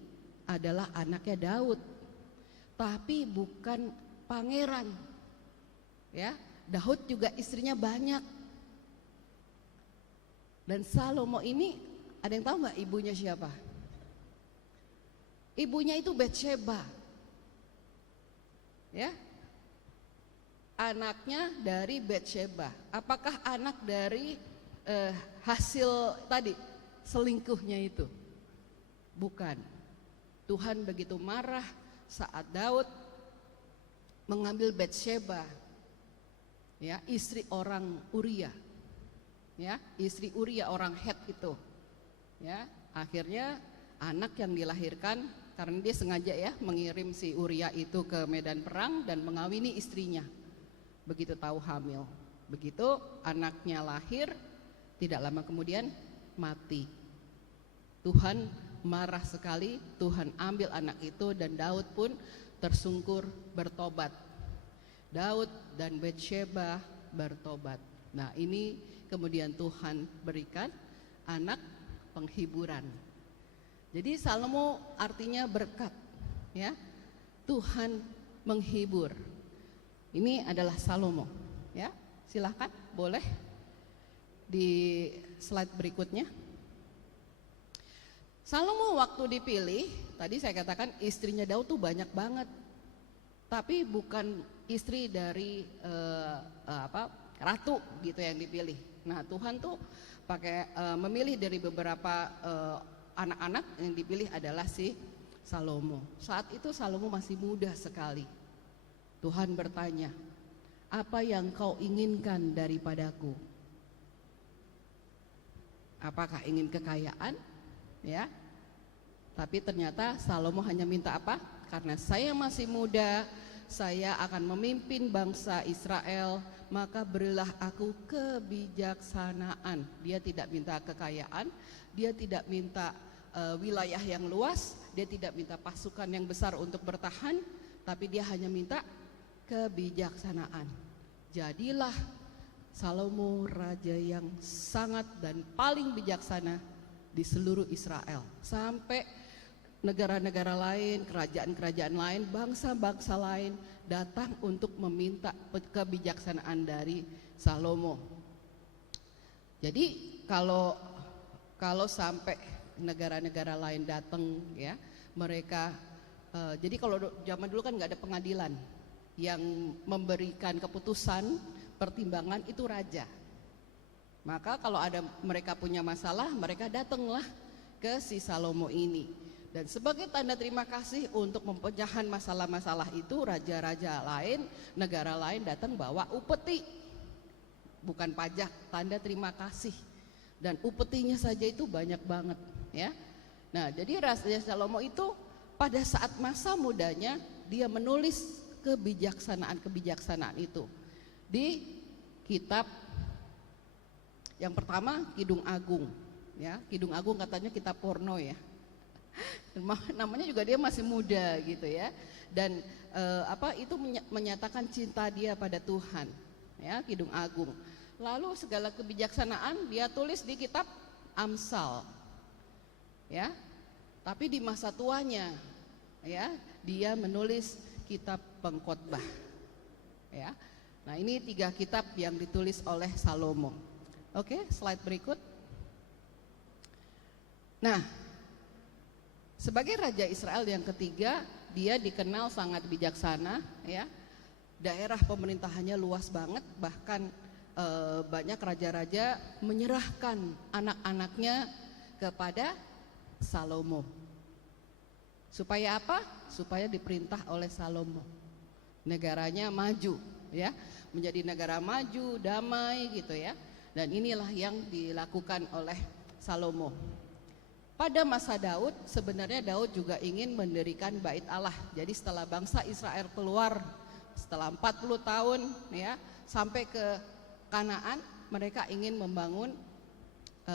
adalah anaknya Daud, tapi bukan pangeran, ya. Daud juga istrinya banyak. Dan Salomo ini, ada yang tahu nggak ibunya siapa? Ibunya itu Batsheba, ya. Anaknya dari Batsheba. Apakah anak dari hasil tadi selingkuhnya itu? Bukan. Tuhan begitu marah saat Daud mengambil Batsheba, ya, istri orang Uria, ya, istri Uria orang Het itu, ya. Akhirnya anak yang dilahirkan karena dia sengaja, ya, mengirim si Uria itu ke medan perang dan mengawini istrinya. Begitu tahu hamil, begitu anaknya lahir, tidak lama kemudian mati. Tuhan marah sekali, Tuhan ambil anak itu dan Daud pun tersungkur bertobat. Daud dan Batsheba bertobat. Nah, ini kemudian Tuhan berikan anak penghiburan. Jadi Salomo artinya berkat, ya. Tuhan menghibur. Ini adalah Salomo, ya. Silahkan, boleh di slide berikutnya. Salomo waktu dipilih, tadi saya katakan istrinya Daud tuh banyak banget, tapi bukan istri dari ratu gitu yang dipilih. Nah, Tuhan tuh pakai memilih dari beberapa anak-anak, yang dipilih adalah si Salomo. Saat itu Salomo masih muda sekali. Tuhan bertanya, apa yang kau inginkan daripadaku? Apakah ingin kekayaan? Ya, tapi ternyata Salomo hanya minta apa? Karena saya masih muda, saya akan memimpin bangsa Israel, maka berilah aku kebijaksanaan. Dia tidak minta kekayaan, dia tidak minta wilayah yang luas, dia tidak minta pasukan yang besar untuk bertahan, tapi dia hanya minta kebijaksanaan. Jadilah Salomo raja yang sangat dan paling bijaksana di seluruh Israel. Sampai negara-negara lain, kerajaan-kerajaan lain, bangsa-bangsa lain datang untuk meminta kebijaksanaan dari Salomo. Jadi kalau sampai negara-negara lain datang, ya, mereka jadi kalau zaman dulu kan nggak ada pengadilan, yang memberikan keputusan pertimbangan itu raja. Maka kalau ada mereka punya masalah, mereka datanglah ke si Salomo ini. Dan sebagai tanda terima kasih untuk mempecahan masalah-masalah itu, raja-raja lain, negara lain datang bawa upeti, bukan pajak, tanda terima kasih. Dan upetinya saja itu banyak banget, ya. Nah, jadi Raja Salomo itu pada saat masa mudanya dia menulis kebijaksanaan itu di kitab yang pertama, Kidung Agung, ya. Kidung Agung katanya kitab porno, ya. Namanya juga dia masih muda gitu, ya. Dan itu menyatakan cinta dia pada Tuhan, ya, Kidung Agung. Lalu segala kebijaksanaan dia tulis di kitab Amsal, ya. Tapi di masa tuanya, ya, dia menulis kitab Pengkhotbah, ya. Nah, ini 3 kitab yang ditulis oleh Salomo. Oke, slide berikut. Nah, sebagai Raja Israel yang ketiga, dia dikenal sangat bijaksana, ya. Daerah pemerintahannya luas banget, bahkan banyak raja-raja menyerahkan anak-anaknya kepada Salomo. Supaya apa? Supaya diperintah oleh Salomo. Negaranya maju, ya, menjadi negara maju, damai gitu, ya. Dan inilah yang dilakukan oleh Salomo. Pada masa Daud, sebenarnya Daud juga ingin mendirikan bait Allah. Jadi setelah bangsa Israel keluar setelah 40 tahun, ya, sampai ke Kanaan, mereka ingin membangun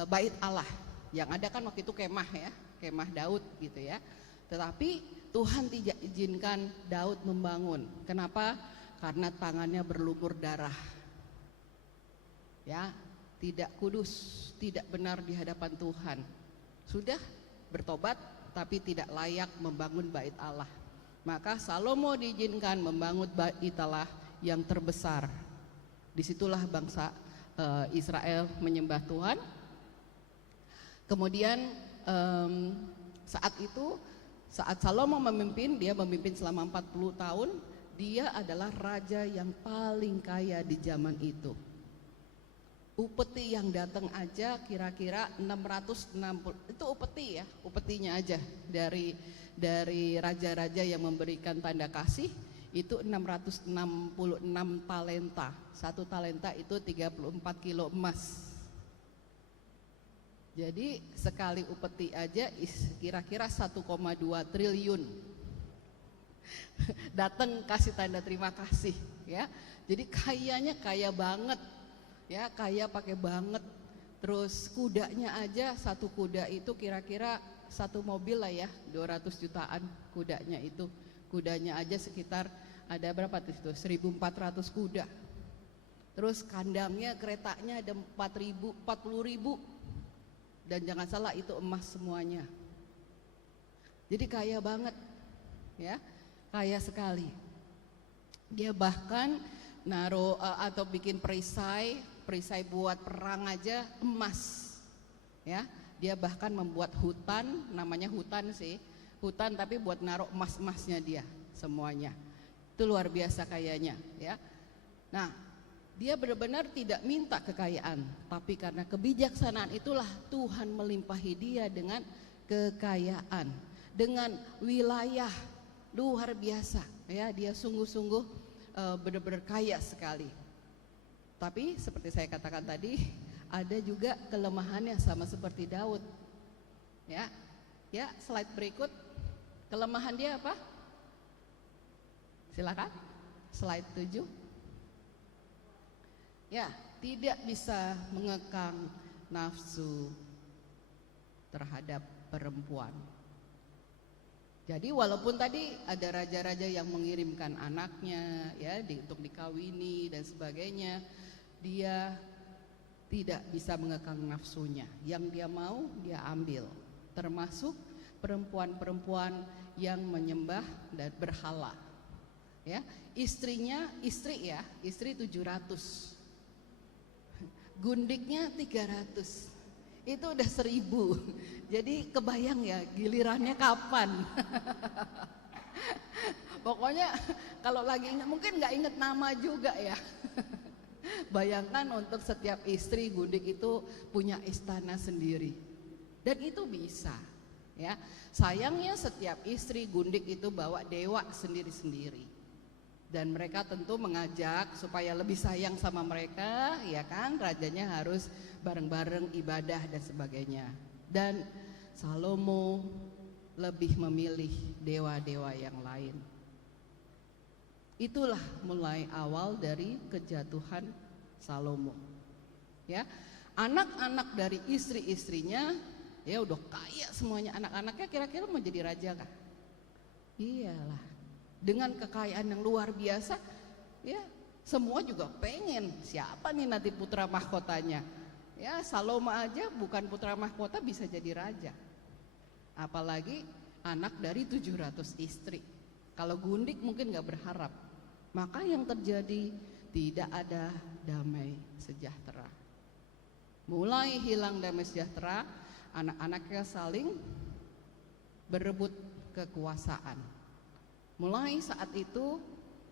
bait Allah. Yang ada kan waktu itu kemah, ya, kemah Daud gitu, ya. Tetapi Tuhan tidak izinkan Daud membangun. Kenapa? Karena tangannya berlumur darah, ya, tidak kudus, tidak benar di hadapan Tuhan. Sudah bertobat tapi tidak layak membangun bait Allah. Maka Salomo diizinkan membangun bait Allah yang terbesar. Disitulah bangsa Israel menyembah Tuhan. Kemudian saat Salomo memimpin, dia memimpin selama 40 tahun. Dia adalah raja yang paling kaya di zaman itu. Upeti yang datang aja kira-kira 660, itu upeti, ya, upetinya aja dari raja-raja yang memberikan tanda kasih itu 666 talenta. 1 talenta itu 34 kilo emas. Jadi sekali upeti aja kira-kira 1,2 triliun. Datang kasih tanda terima kasih, ya. Jadi kayanya kaya banget, ya, kaya pakai banget. Terus kudanya aja, 1 kuda itu kira-kira 1 mobil lah, ya, 200 jutaan kudanya itu. Kudanya aja sekitar ada berapa tuh? 1.400 kuda. Terus kandangnya, keretanya ada 40.000. Dan jangan salah itu emas semuanya. Jadi kaya banget, ya, kaya sekali. Dia bahkan naruh atau bikin perisai buat perang aja emas, ya. Dia bahkan membuat hutan, namanya hutan sih, hutan tapi buat naruh emas-emasnya dia semuanya. Itu luar biasa kayanya, ya. Nah, dia benar-benar tidak minta kekayaan, tapi karena kebijaksanaan itulah Tuhan melimpahi dia dengan kekayaan, dengan wilayah luar biasa, ya. Dia sungguh-sungguh benar-benar kaya sekali. Tapi seperti saya katakan tadi, ada juga kelemahannya sama seperti Daud, ya. Ya, slide berikut. Kelemahan dia apa? Silakan, slide 7. Ya, tidak bisa mengekang nafsu terhadap perempuan. Jadi walaupun tadi ada raja-raja yang mengirimkan anaknya, ya, untuk dikawini dan sebagainya, dia tidak bisa mengekang nafsunya. Yang dia mau dia ambil, termasuk perempuan-perempuan yang menyembah dan berhala. Ya, istri 700. Gundiknya 300. Itu udah 1000. Jadi kebayang ya gilirannya kapan. Pokoknya kalau lagi ingat, mungkin nggak inget nama juga ya. Bayangkan untuk setiap istri gundik itu punya istana sendiri. Dan itu bisa ya. Sayangnya setiap istri gundik itu bawa dewa sendiri-sendiri. Dan mereka tentu mengajak supaya lebih sayang sama mereka, ya kan? Rajanya harus bareng-bareng ibadah dan sebagainya. Dan Salomo lebih memilih dewa-dewa yang lain. Itulah mulai awal dari kejatuhan Salomo. Ya, anak-anak dari istri-istrinya ya udah kaya semuanya, anak-anaknya kira-kira mau jadi raja kah? Iyalah. Dengan kekayaan yang luar biasa, ya semua juga pengen siapa nih nanti putra mahkotanya. Ya Salomo aja bukan putra mahkota bisa jadi raja, apalagi anak dari 700 istri. Kalau gundik mungkin gak berharap. Maka yang terjadi tidak ada damai sejahtera. Mulai hilang damai sejahtera, anak-anaknya saling berebut kekuasaan. Mulai saat itu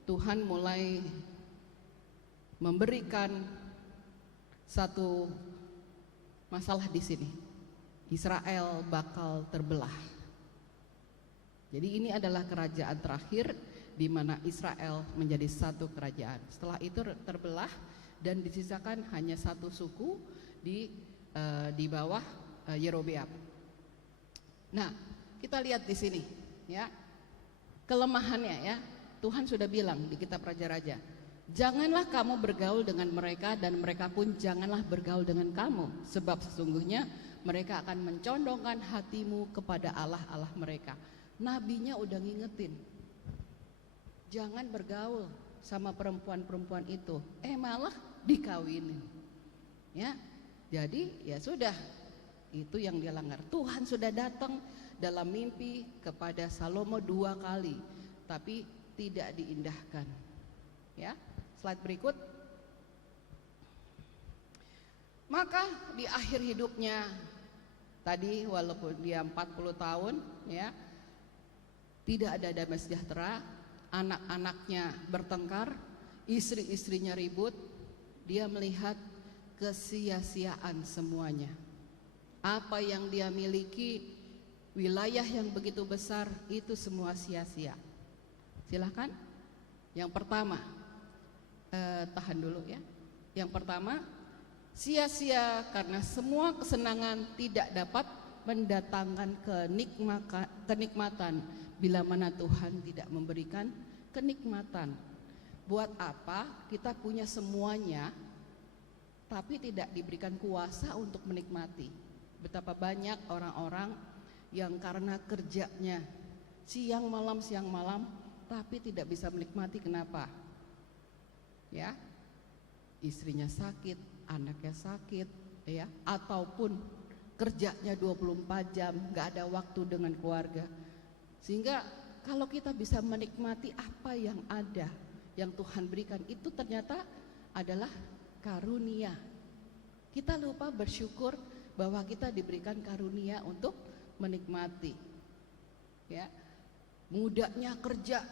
Tuhan mulai memberikan satu masalah di sini. Israel bakal terbelah. Jadi ini adalah kerajaan terakhir di mana Israel menjadi satu kerajaan. Setelah itu terbelah dan disisakan hanya satu suku di bawah Yerobeam. Nah, kita lihat di sini ya. Kelemahannya ya, Tuhan sudah bilang di kitab Raja-Raja, janganlah kamu bergaul dengan mereka dan mereka pun janganlah bergaul dengan kamu, sebab sesungguhnya mereka akan mencondongkan hatimu kepada Allah-Allah mereka. Nabinya udah ngingetin, jangan bergaul sama perempuan-perempuan itu, malah dikawinin. Ya, jadi ya sudah, itu yang dia langgar. Tuhan sudah datang dalam mimpi kepada Salomo 2 kali, tapi tidak diindahkan. Ya, slide berikut. Maka di akhir hidupnya tadi, walaupun dia 40 tahun, ya, tidak ada damai sejahtera, anak-anaknya bertengkar, istri-istrinya ribut, dia melihat kesia-siaan semuanya. Apa yang dia miliki, wilayah yang begitu besar, itu semua sia-sia. Silahkan. Yang pertama, tahan dulu ya. Yang pertama, sia-sia karena semua kesenangan tidak dapat mendatangkan kenikmatan bila mana Tuhan tidak memberikan kenikmatan. Buat apa kita punya semuanya tapi tidak diberikan kuasa untuk menikmati? Betapa banyak orang-orang yang karena kerjanya siang malam tapi tidak bisa menikmati. Kenapa? Ya, istrinya sakit, anaknya sakit, ya, ataupun kerjanya 24 jam, gak ada waktu dengan keluarga. Sehingga kalau kita bisa menikmati apa yang ada, yang Tuhan berikan, itu ternyata adalah karunia. Kita lupa bersyukur bahwa kita diberikan karunia untuk menikmati. Ya, mudanya kerja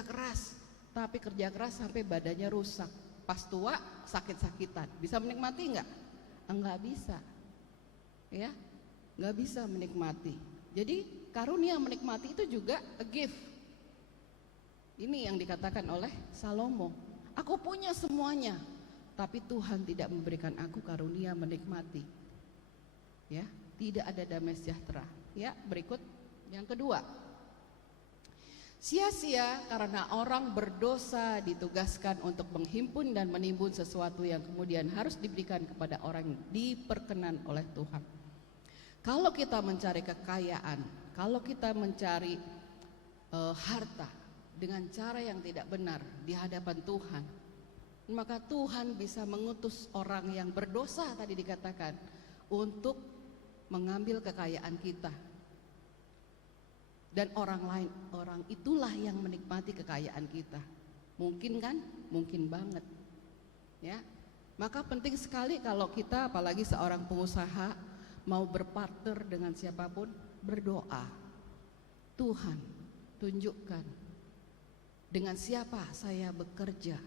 keras, tapi kerja keras sampai badannya rusak. Pas tua sakit-sakitan, bisa menikmati nggak? Enggak bisa. Ya, nggak bisa menikmati. Jadi karunia menikmati itu juga a gift. Ini yang dikatakan oleh Salomo. Aku punya semuanya, tapi Tuhan tidak memberikan aku karunia menikmati. Ya, tidak ada damai sejahtera. Ya, berikut yang kedua. Sia-sia karena orang berdosa ditugaskan untuk menghimpun dan menimbun sesuatu yang kemudian harus diberikan kepada orang yang diperkenan oleh Tuhan. Kalau kita mencari kekayaan, kalau kita mencari harta dengan cara yang tidak benar di hadapan Tuhan, maka Tuhan bisa mengutus orang yang berdosa tadi dikatakan untuk mengambil kekayaan kita. Dan orang itulah yang menikmati kekayaan kita. Mungkin kan? Mungkin banget. Ya. Maka penting sekali kalau kita apalagi seorang pengusaha mau berpartner dengan siapapun, berdoa. Tuhan, tunjukkan dengan siapa saya bekerja.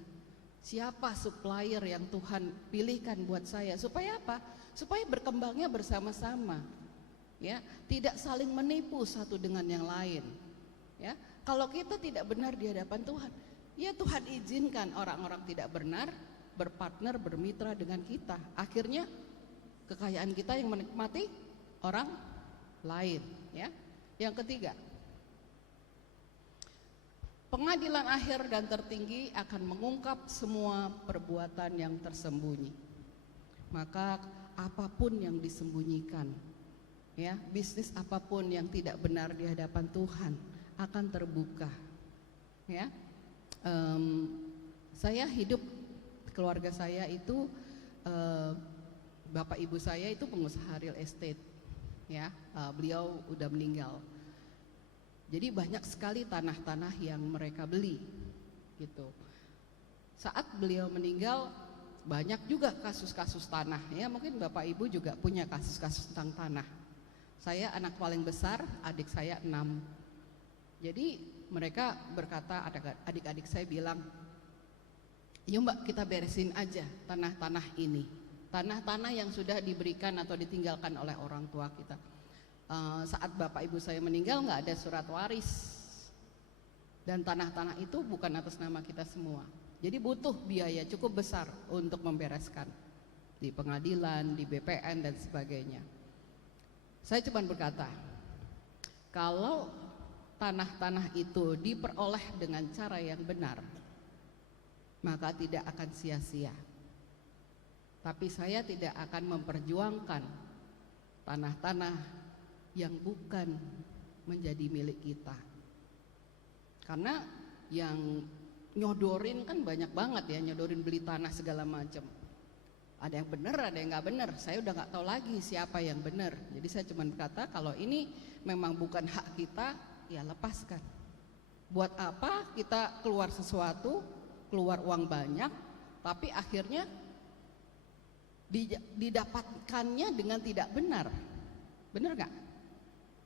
Siapa supplier yang Tuhan pilihkan buat saya, supaya apa? Supaya berkembangnya bersama-sama. Ya, tidak saling menipu satu dengan yang lain. Ya, kalau kita tidak benar di hadapan Tuhan, ya Tuhan izinkan orang-orang tidak benar berpartner, bermitra dengan kita. Akhirnya kekayaan kita yang menikmati orang lain. Ya, yang ketiga, pengadilan akhir dan tertinggi akan mengungkap semua perbuatan yang tersembunyi. Maka apapun yang disembunyikan, ya, bisnis apapun yang tidak benar di hadapan Tuhan akan terbuka. Ya, saya hidup, keluarga saya itu bapak ibu saya itu pengusaha real estate. Ya, beliau udah meninggal. Jadi banyak sekali tanah-tanah yang mereka beli, gitu. Saat beliau meninggal, banyak juga kasus-kasus tanah. Ya, mungkin bapak ibu juga punya kasus-kasus tentang tanah. Saya anak paling besar, adik saya 6. Jadi mereka berkata, adik-adik saya bilang, yuk mbak kita beresin aja tanah-tanah ini. Tanah-tanah yang sudah diberikan atau ditinggalkan oleh orang tua kita. Saat bapak ibu saya meninggal nggak ada surat waris. Dan tanah-tanah itu bukan atas nama kita semua. Jadi butuh biaya cukup besar untuk membereskan. Di pengadilan, di BPN dan sebagainya. Saya cuma berkata, kalau tanah-tanah itu diperoleh dengan cara yang benar, maka tidak akan sia-sia. Tapi saya tidak akan memperjuangkan tanah-tanah yang bukan menjadi milik kita. Karena yang nyodorin kan banyak banget ya, nyodorin beli tanah segala macam. Ada yang benar, ada yang nggak benar. Saya udah nggak tahu lagi siapa yang benar. Jadi saya cuma berkata kalau ini memang bukan hak kita, ya lepaskan. Buat apa kita keluar sesuatu, keluar uang banyak, tapi akhirnya didapatkannya dengan tidak benar. Benar nggak?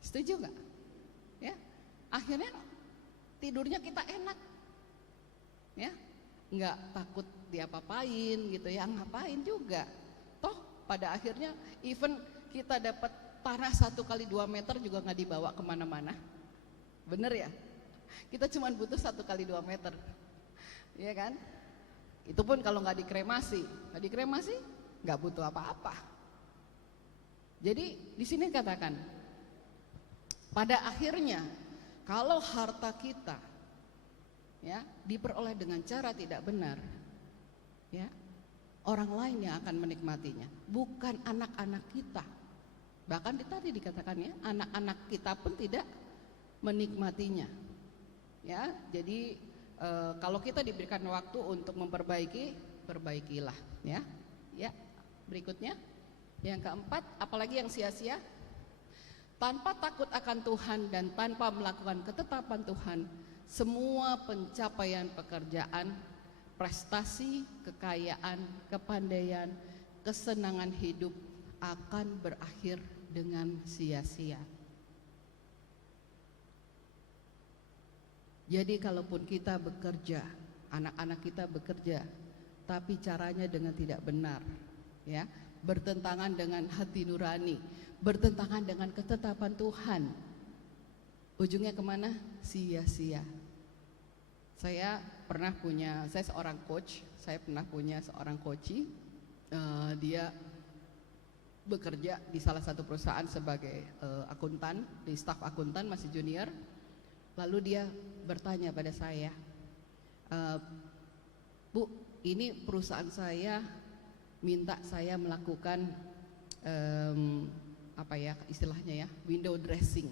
Setuju nggak? Ya, akhirnya tidurnya kita enak, ya, nggak takut diapa-apain gitu ya, ngapain juga. Toh pada akhirnya even kita dapat tanah 1 kali 2 meter juga nggak dibawa kemana-mana. Bener ya? Kita cuma butuh 1 kali 2 meter, ya kan? Itu pun kalau nggak dikremasi, nggak butuh apa-apa. Jadi di sini katakan, pada akhirnya kalau harta kita ya diperoleh dengan cara tidak benar, ya orang lain yang akan menikmatinya, bukan anak-anak kita. Bahkan tadi dikatakan ya, anak-anak kita pun tidak menikmatinya. Ya, jadi kalau kita diberikan waktu untuk memperbaiki, perbaikilah, ya. Ya, berikutnya yang keempat, apalagi yang sia-sia, tanpa takut akan Tuhan dan tanpa melakukan ketetapan Tuhan, semua pencapaian pekerjaan, prestasi, kekayaan, kepandaian, kesenangan hidup akan berakhir dengan sia-sia. Jadi kalaupun kita bekerja, anak-anak kita bekerja, tapi caranya dengan tidak benar, ya, bertentangan dengan hati nurani, bertentangan dengan ketetapan Tuhan, ujungnya kemana? Sia-sia. Saya seorang coach, saya pernah punya seorang coach, dia bekerja di salah satu perusahaan sebagai akuntan, di staf akuntan, masih junior. Lalu dia bertanya pada saya, Bu, ini perusahaan saya minta saya melakukan apa ya istilahnya ya, window dressing.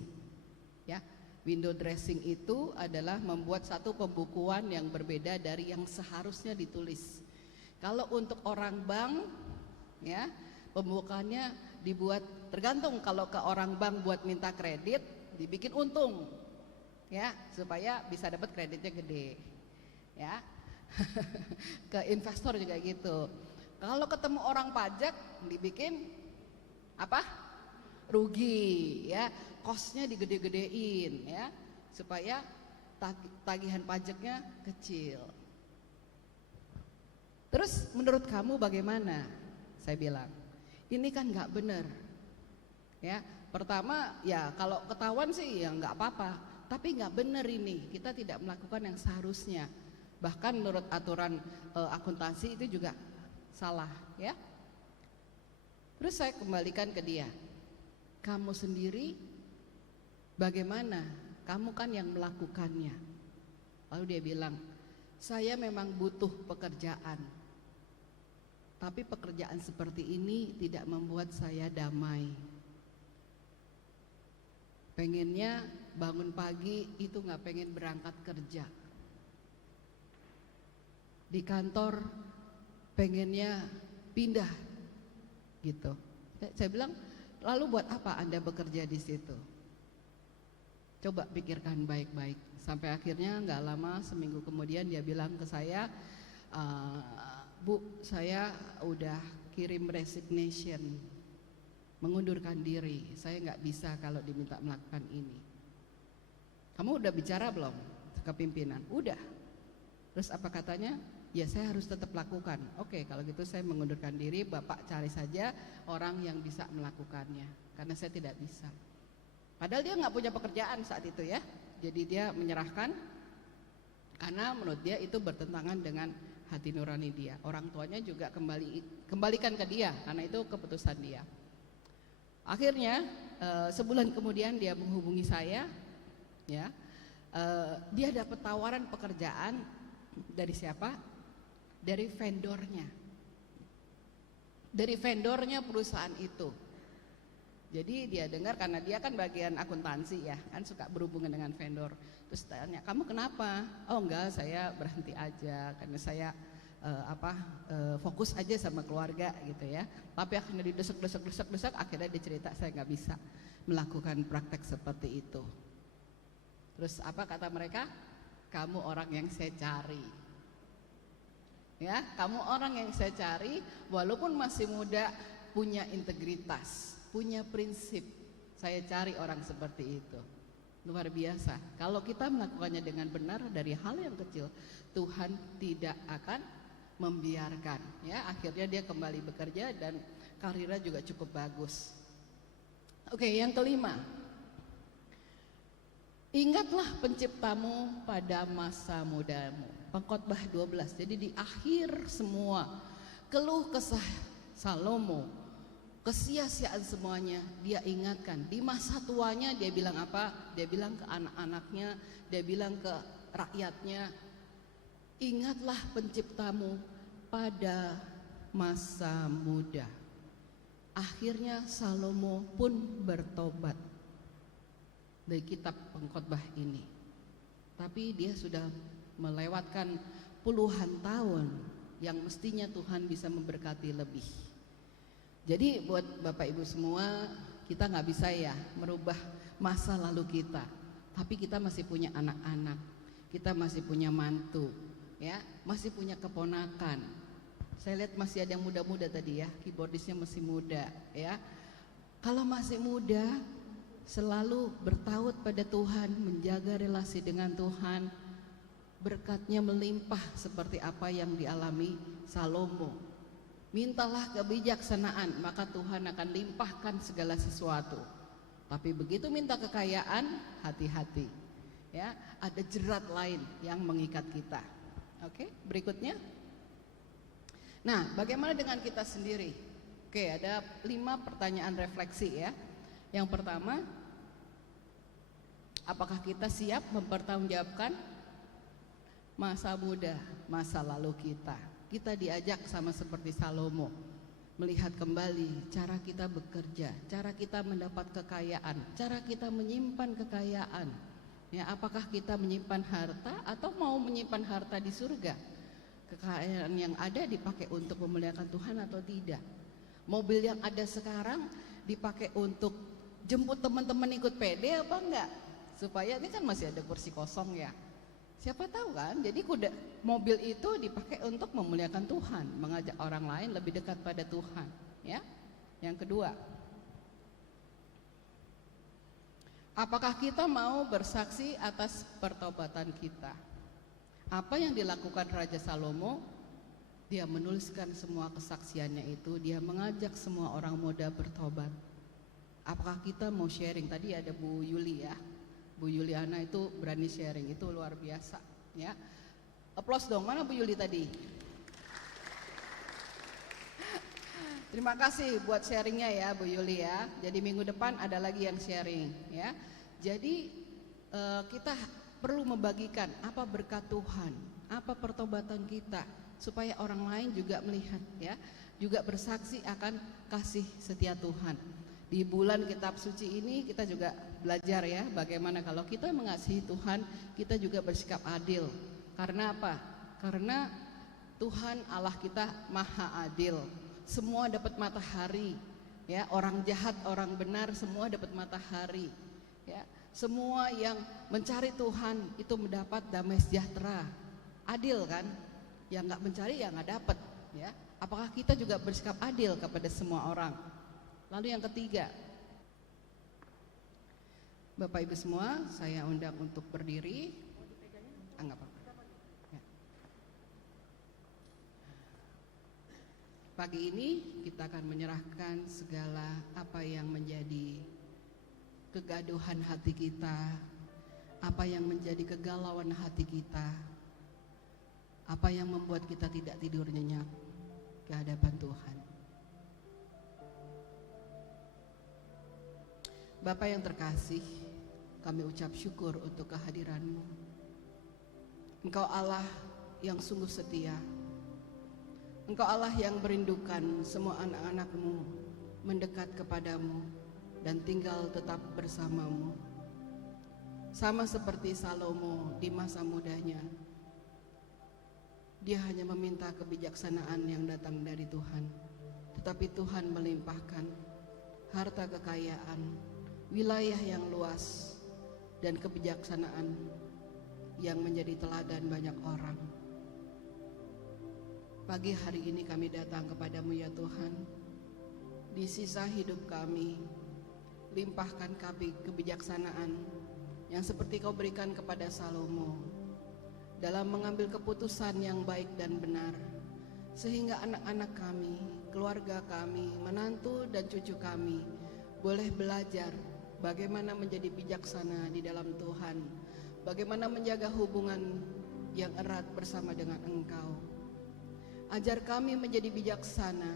Ya, window dressing itu adalah membuat satu pembukuan yang berbeda dari yang seharusnya ditulis. Kalau untuk orang bank, ya, pembukaannya dibuat tergantung. Kalau ke orang bank buat minta kredit, dibikin untung. ya, supaya bisa dapat kreditnya gede, ya. Ke investor juga gitu. Kalau ketemu orang pajak dibikin apa? Rugi, ya, kosnya digede-gedein, ya, supaya tagihan pajaknya kecil. Terus menurut kamu bagaimana? Saya bilang, ini kan nggak benar, ya. Pertama, ya kalau ketahuan sih ya nggak apa-apa, tapi nggak benar ini. Kita tidak melakukan yang seharusnya. Bahkan menurut aturan akuntansi itu juga salah, ya. Terus saya kembalikan ke dia, kamu sendiri bagaimana? Kamu kan yang melakukannya. Lalu dia bilang, saya memang butuh pekerjaan, tapi pekerjaan seperti ini tidak membuat saya damai. Pengennya bangun pagi itu nggak pengen berangkat kerja. Di kantor pengennya pindah gitu. Saya bilang, lalu buat apa Anda bekerja di situ? Coba pikirkan baik-baik. Sampai akhirnya nggak lama, seminggu kemudian dia bilang ke saya, Bu, saya udah kirim resignation, mengundurkan diri. Saya nggak bisa kalau diminta melakukan ini. Kamu udah bicara belum ke pimpinan? Udah. Terus apa katanya? Ya saya harus tetap lakukan. Oke, kalau gitu saya mengundurkan diri, Bapak cari saja orang yang bisa melakukannya, karena saya tidak bisa. Padahal dia nggak punya pekerjaan saat itu, ya. Jadi dia menyerahkan karena menurut dia itu bertentangan dengan hati nurani dia. Orang tuanya juga kembalikan ke dia karena itu keputusan dia. Akhirnya sebulan kemudian dia menghubungi saya, ya. Dia dapat tawaran pekerjaan dari siapa? Dari vendornya. Dari vendornya perusahaan itu. Jadi dia dengar, karena dia kan bagian akuntansi, ya, kan suka berhubungan dengan vendor. Terus tanya, kamu kenapa? Oh enggak, saya berhenti aja karena saya fokus aja sama keluarga gitu, ya. Tapi akhirnya didesak, akhirnya dia cerita saya nggak bisa melakukan praktek seperti itu. Terus apa kata mereka? Kamu orang yang saya cari. Ya, kamu orang yang saya cari, walaupun masih muda, punya integritas, punya prinsip. Saya cari orang seperti itu. Luar biasa. Kalau kita melakukannya dengan benar dari hal yang kecil, Tuhan tidak akan membiarkan, ya. Akhirnya dia kembali bekerja dan karirnya juga cukup bagus. Oke, yang kelima, ingatlah penciptamu pada masa mudamu. Pengkhotbah 12. Jadi di akhir semua keluh kesah Salomo, kesia-siaan semuanya, dia ingatkan. Di masa tuanya dia bilang apa? Dia bilang ke anak-anaknya, dia bilang ke rakyatnya, ingatlah penciptamu pada masa muda. Akhirnya Salomo pun bertobat dari kitab pengkhotbah ini. Tapi dia sudah melewatkan puluhan tahun yang mestinya Tuhan bisa memberkati lebih. Jadi buat Bapak Ibu semua, kita nggak bisa ya merubah masa lalu kita. Tapi kita masih punya anak-anak, kita masih punya mantu, ya, masih punya keponakan. Saya lihat masih ada yang muda-muda tadi, ya, keyboardisnya masih muda, ya. Kalau masih muda, selalu bertaut pada Tuhan, menjaga relasi dengan Tuhan, berkatnya melimpah seperti apa yang dialami Salomo. Mintalah kebijaksanaan, maka Tuhan akan limpahkan segala sesuatu. Tapi begitu minta kekayaan, hati-hati, ya, ada jerat lain yang mengikat kita. Oke, berikutnya. Nah, bagaimana dengan kita sendiri? Oke, ada 5 pertanyaan refleksi, ya. Yang pertama, apakah kita siap mempertanggungjawabkan masa muda, masa lalu kita? Kita diajak sama seperti Salomo, melihat kembali cara kita bekerja, cara kita mendapat kekayaan, cara kita menyimpan kekayaan. Ya, apakah kita menyimpan harta atau mau menyimpan harta di surga? Kekayaan yang ada dipakai untuk memuliakan Tuhan atau tidak? Mobil yang ada sekarang dipakai untuk jemput teman-teman ikut PD apa enggak? supaya ini kan masih ada kursi kosong ya. Siapa tahu kan, jadi mobil itu dipakai untuk memuliakan Tuhan, mengajak orang lain lebih dekat pada Tuhan ya. Yang kedua, apakah kita mau bersaksi atas pertobatan kita? Apa yang dilakukan Raja Salomo? Dia menuliskan semua kesaksiannya itu, dia mengajak semua orang muda bertobat. Apakah kita mau sharing? Tadi ada Bu Yuli ya, Bu Yuliana itu berani sharing, itu luar biasa ya. Aplaus dong, mana Bu Yuli tadi? Terima kasih buat sharingnya ya Bu Yuli ya. Jadi minggu depan ada lagi yang sharing ya. Jadi kita perlu membagikan apa berkat Tuhan, apa pertobatan kita, supaya orang lain juga melihat ya, juga bersaksi akan kasih setia Tuhan. Di bulan kitab suci ini kita juga belajar ya, bagaimana kalau kita mengasihi Tuhan, kita juga bersikap adil. Karena apa? Karena Tuhan Allah kita maha adil. Semua dapat matahari ya, orang jahat, orang benar semua dapat matahari ya. Semua yang mencari Tuhan itu mendapat damai sejahtera. Adil kan? Yang nggak mencari ya nggak dapat ya. Apakah kita juga bersikap adil kepada semua orang? Lalu yang ketiga, Bapak Ibu semua, saya undang untuk berdiri. Enggak apa-apa. Ya. Pagi ini kita akan menyerahkan segala apa yang menjadi kegaduhan hati kita, apa yang menjadi kegalauan hati kita, apa yang membuat kita tidak tidur nyenyak ke hadapan Tuhan. Bapak yang terkasih, kami ucap syukur untuk kehadiran-Mu. Engkau Allah yang sungguh setia. Engkau Allah yang merindukan semua anak-anak-Mu mendekat kepadamu dan tinggal tetap bersamamu. Sama seperti Salomo di masa mudanya, dia hanya meminta kebijaksanaan yang datang dari Tuhan, tetapi Tuhan melimpahkan harta kekayaan, wilayah yang luas, dan kebijaksanaan yang menjadi teladan banyak orang. Pagi hari ini kami datang kepadamu ya Tuhan. Di sisa hidup kami, limpahkan kami kebijaksanaan yang seperti Kau berikan kepada Salomo dalam mengambil keputusan yang baik dan benar, sehingga anak-anak kami, keluarga kami, menantu dan cucu kami boleh belajar bagaimana menjadi bijaksana di dalam Tuhan, bagaimana menjaga hubungan yang erat bersama dengan Engkau. Ajar kami menjadi bijaksana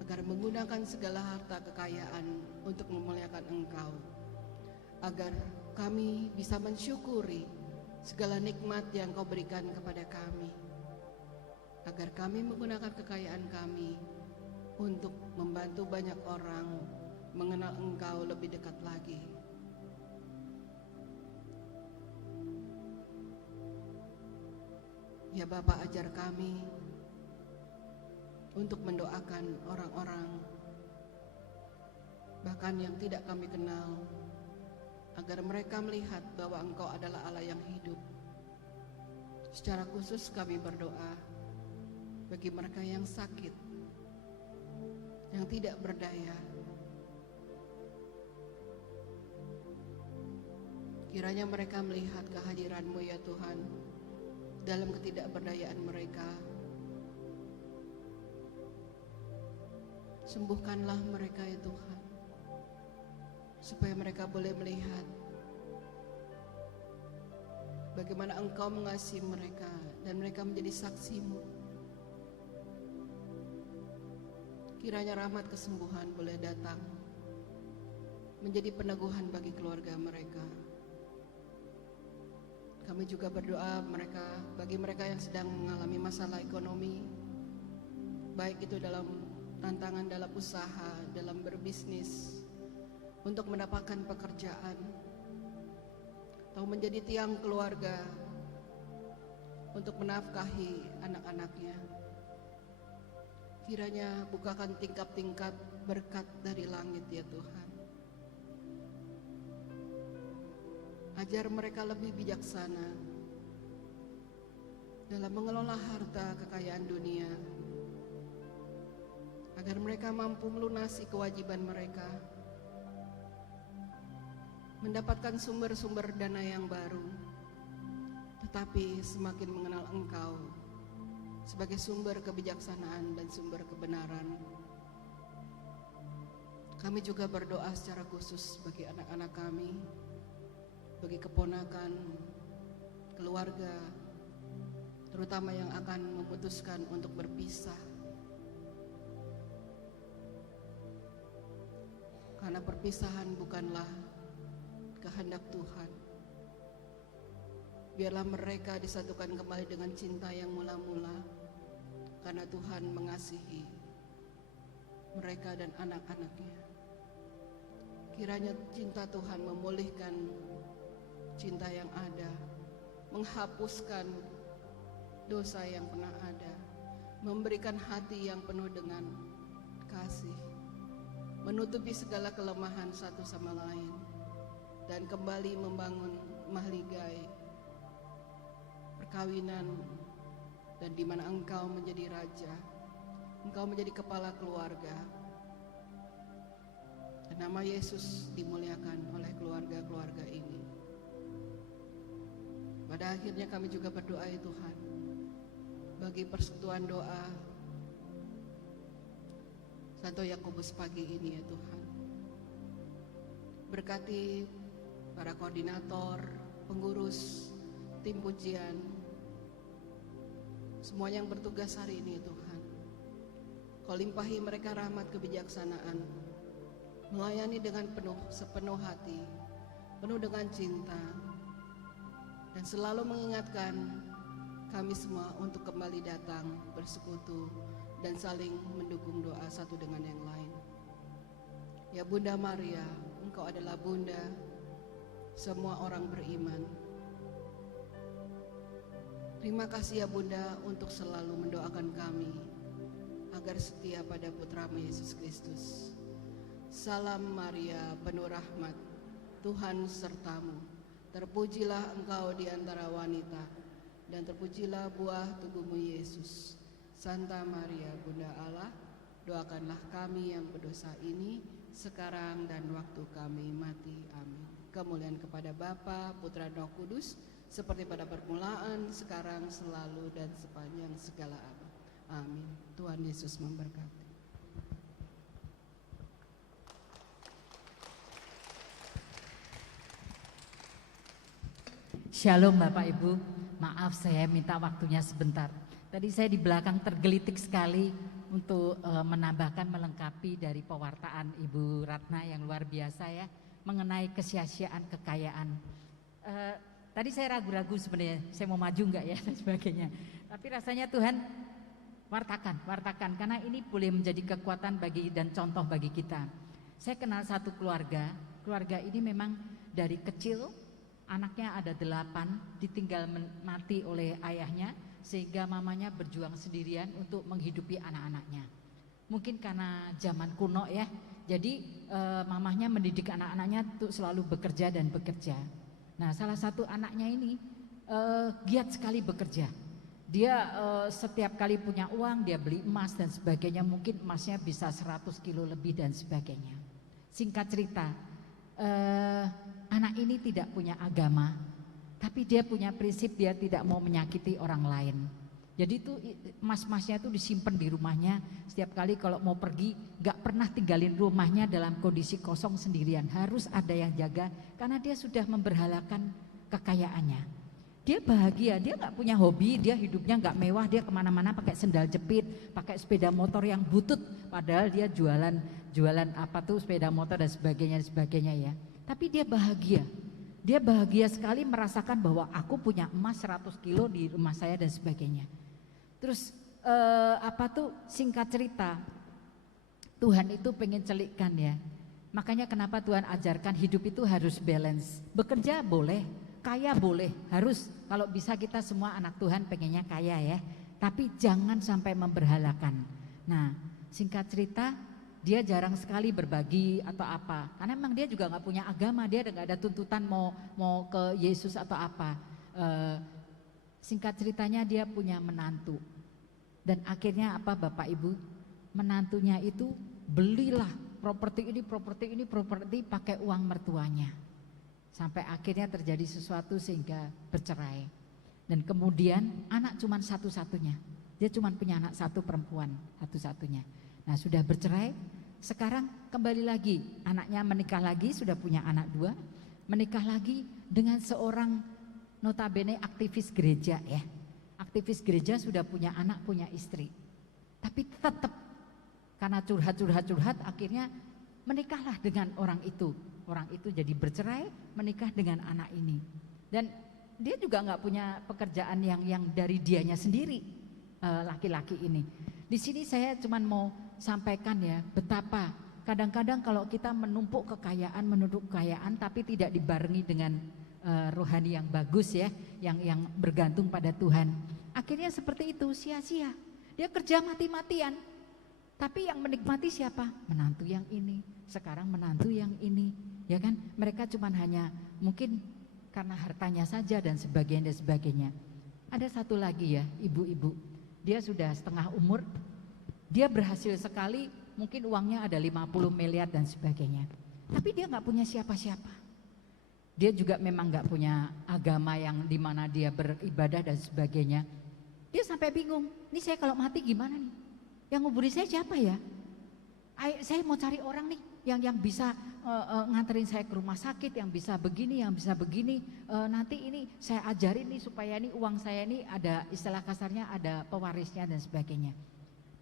agar menggunakan segala harta kekayaan untuk memuliakan Engkau, agar kami bisa mensyukuri segala nikmat yang Kau berikan kepada kami, agar kami menggunakan kekayaan kami untuk membantu banyak orang mengenal Engkau lebih dekat lagi. Ya Bapa, ajar kami untuk mendoakan orang-orang bahkan yang tidak kami kenal, agar mereka melihat bahwa Engkau adalah Allah yang hidup. Secara khusus kami berdoa bagi mereka yang sakit, yang tidak berdaya. Kiranya mereka melihat kehadiran-Mu ya Tuhan dalam ketidakberdayaan mereka. Sembuhkanlah mereka ya Tuhan, supaya mereka boleh melihat bagaimana Engkau mengasihi mereka dan mereka menjadi saksi-Mu. Kiranya rahmat kesembuhan boleh datang menjadi peneguhan bagi keluarga mereka. Kami juga berdoa bagi mereka yang sedang mengalami masalah ekonomi, baik itu dalam tantangan dalam usaha, dalam berbisnis, untuk mendapatkan pekerjaan, atau menjadi tiang keluarga untuk menafkahi anak-anaknya. Kiranya bukakan tingkap-tingkap berkat dari langit ya Tuhan. Ajar mereka lebih bijaksana dalam mengelola harta kekayaan dunia, agar mereka mampu melunasi kewajiban mereka, mendapatkan sumber-sumber dana yang baru, tetapi semakin mengenal Engkau sebagai sumber kebijaksanaan dan sumber kebenaran. Kami juga berdoa secara khusus bagi anak-anak kami, bagi keponakan, keluarga, terutama yang akan memutuskan untuk berpisah. Karena perpisahan bukanlah kehendak Tuhan. Biarlah mereka disatukan kembali dengan cinta yang mula-mula, karena Tuhan mengasihi mereka dan anak-anaknya. Kiranya cinta Tuhan memulihkan cinta yang ada, menghapuskan dosa yang pernah ada, memberikan hati yang penuh dengan kasih, menutupi segala kelemahan satu sama lain, dan kembali membangun mahligai perkawinan, dan di mana Engkau menjadi raja, Engkau menjadi kepala keluarga, dan nama Yesus dimuliakan oleh keluarga-keluarga ini. Pada akhirnya kami juga berdoa ya Tuhan, bagi persekutuan doa Santo Yakobus pagi ini ya Tuhan. Berkati para koordinator, pengurus, tim pujian, semua yang bertugas hari ini ya Tuhan. Kau limpahi mereka rahmat kebijaksanaan, melayani dengan sepenuh hati, penuh dengan cinta, dan selalu mengingatkan kami semua untuk kembali datang bersekutu dan saling mendukung doa satu dengan yang lain. Ya Bunda Maria, Engkau adalah Bunda semua orang beriman. Terima kasih ya Bunda untuk selalu mendoakan kami agar setia pada Putra-Mu Yesus Kristus. Salam Maria, penuh rahmat, Tuhan sertamu. Terpujilah engkau di antara wanita, dan terpujilah buah tubuhmu Yesus. Santa Maria, Bunda Allah, doakanlah kami yang berdosa ini, sekarang dan waktu kami mati. Amin. Kemuliaan kepada Bapa, Putra, dan Roh Kudus, seperti pada permulaan, sekarang, selalu, dan sepanjang segala abad. Amin. Tuhan Yesus memberkati. Shalom Bapak Ibu, maaf saya minta waktunya sebentar. Tadi saya di belakang tergelitik sekali untuk menambahkan, melengkapi dari pewartaan Ibu Ratna yang luar biasa ya, mengenai kesia-siaan kekayaan. Tadi saya ragu-ragu sebenarnya, saya mau maju enggak ya dan sebagainya. Tapi rasanya Tuhan wartakan, karena ini boleh menjadi kekuatan bagi dan contoh bagi kita. Saya kenal satu keluarga ini memang dari kecil, anaknya ada 8, ditinggal mati oleh ayahnya, sehingga mamanya berjuang sendirian untuk menghidupi anak-anaknya. Mungkin karena zaman kuno ya, jadi mamahnya mendidik anak-anaknya untuk selalu bekerja dan bekerja. Nah, salah satu anaknya ini giat sekali bekerja. Dia setiap kali punya uang, dia beli emas dan sebagainya, mungkin emasnya bisa 100 kilo lebih dan sebagainya. Singkat cerita, anak ini tidak punya agama, tapi dia punya prinsip, dia tidak mau menyakiti orang lain. Jadi itu emas-emasnya itu disimpan di rumahnya. Setiap kali kalau mau pergi, gak pernah tinggalin rumahnya dalam kondisi kosong sendirian. Harus ada yang jaga, karena dia sudah memberhalakan kekayaannya. Dia bahagia, dia gak punya hobi, dia hidupnya gak mewah, dia kemana-mana pakai sendal jepit, pakai sepeda motor yang butut, padahal dia jualan sepeda motor dan sebagainya ya. Tapi dia bahagia sekali merasakan bahwa aku punya emas 100 kilo di rumah saya dan sebagainya. Terus singkat cerita, Tuhan itu pengen celikkan ya. Makanya kenapa Tuhan ajarkan hidup itu harus balance. Bekerja boleh, kaya boleh, harus. Kalau bisa kita semua anak Tuhan pengennya kaya ya. Tapi jangan sampai memberhalakan. Nah, singkat cerita, dia jarang sekali berbagi atau apa, karena memang dia juga nggak punya agama, dia nggak ada tuntutan mau ke Yesus atau apa. Singkat ceritanya dia punya menantu, dan akhirnya apa Bapak Ibu, menantunya itu belilah properti ini pakai uang mertuanya, sampai akhirnya terjadi sesuatu sehingga bercerai. Dan kemudian anak cuma satu-satunya, dia cuma punya anak satu perempuan satu-satunya. Nah sudah bercerai, sekarang kembali lagi, anaknya menikah lagi, sudah punya anak 2, menikah lagi dengan seorang notabene aktivis gereja ya. Aktivis gereja sudah punya anak, punya istri. Tapi tetap karena curhat akhirnya menikahlah dengan orang itu. Orang itu jadi bercerai, menikah dengan anak ini. Dan dia juga nggak punya pekerjaan yang dari dianya sendiri, laki-laki ini. Di sini saya cuma mau sampaikan ya, betapa kadang-kadang kalau kita menumpuk kekayaan tapi tidak dibarengi dengan rohani yang bagus ya, yang bergantung pada Tuhan. Akhirnya seperti itu, sia-sia. Dia kerja mati-matian. Tapi yang menikmati siapa? Menantu yang ini, sekarang menantu yang ini, ya kan? Mereka cuma hanya mungkin karena hartanya saja dan sebagainya. Ada satu lagi ya, ibu-ibu. Dia sudah setengah umur, dia berhasil sekali, mungkin uangnya ada 50 miliar dan sebagainya. Tapi dia nggak punya siapa-siapa. Dia juga memang nggak punya agama yang dimana dia beribadah dan sebagainya. Dia sampai bingung, ini saya kalau mati gimana nih? Yang nguburi saya siapa ya? Saya mau cari orang nih yang bisa nganterin saya ke rumah sakit, yang bisa begini, nanti ini saya ajarin nih supaya ini uang saya ini ada, istilah kasarnya ada pewarisnya dan sebagainya.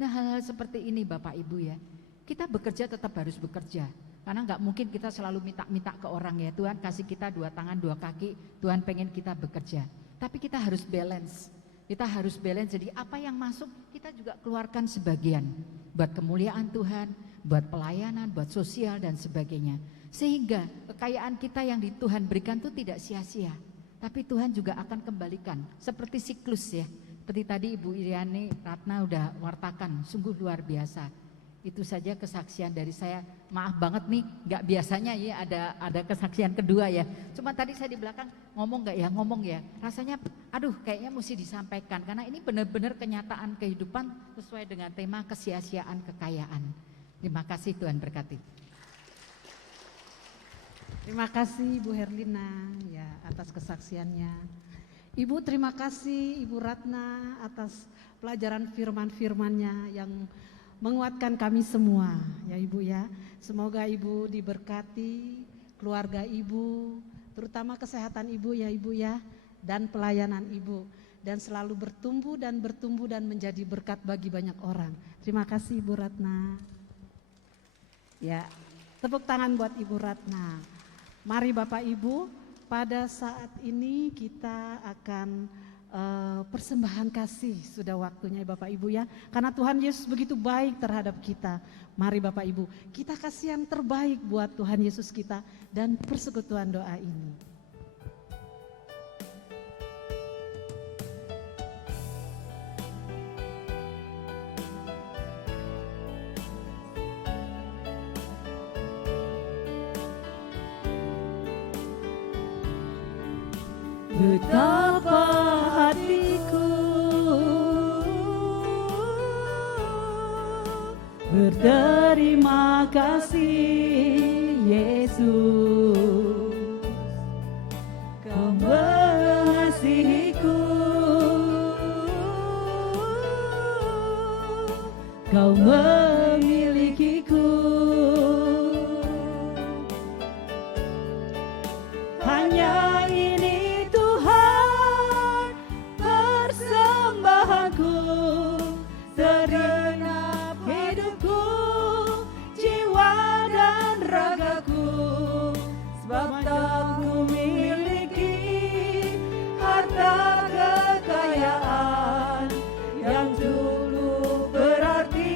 Nah hal-hal seperti ini Bapak Ibu ya, kita bekerja tetap harus bekerja, karena nggak mungkin kita selalu minta ke orang ya. Tuhan kasih kita 2 tangan 2 kaki, Tuhan pengen kita bekerja, tapi kita harus balance. Kita harus balance, jadi apa yang masuk kita juga keluarkan sebagian buat kemuliaan Tuhan, buat pelayanan, buat sosial dan sebagainya. Sehingga kekayaan kita yang di Tuhan berikan itu tidak sia-sia, tapi Tuhan juga akan kembalikan seperti siklus ya. Seperti tadi Ibu Iriani Ratna udah wartakan, sungguh luar biasa. Itu saja kesaksian dari saya. Maaf banget nih, nggak biasanya ya ada kesaksian kedua ya. Cuma tadi saya di belakang ngomong ya. Rasanya aduh kayaknya mesti disampaikan, karena ini benar-benar kenyataan kehidupan sesuai dengan tema kesia-siaan kekayaan. Terima kasih, Tuhan berkati. Terima kasih Ibu Herlina ya atas kesaksiannya. Ibu terima kasih Ibu Ratna atas pelajaran firman-firmannya yang menguatkan kami semua ya Ibu ya. Semoga Ibu diberkati, keluarga Ibu, terutama kesehatan Ibu ya Ibu ya, dan pelayanan Ibu, dan selalu bertumbuh dan menjadi berkat bagi banyak orang. Terima kasih Ibu Ratna. Ya, tepuk tangan buat Ibu Ratna. Mari Bapak Ibu, pada saat ini kita akan persembahan kasih, sudah waktunya Bapak Ibu ya, karena Tuhan Yesus begitu baik terhadap kita. Mari Bapak Ibu, kita kasih yang terbaik buat Tuhan Yesus kita dan persekutuan doa ini. Betapa hatiku berterima kasih Yesus, Kau mengasihiku, Kau memilikiku. Hanya ini Tuhan persembahanku, segenap hidupku, jiwa dan ragaku, sebab tak ku miliki harta kekayaan yang dulu berarti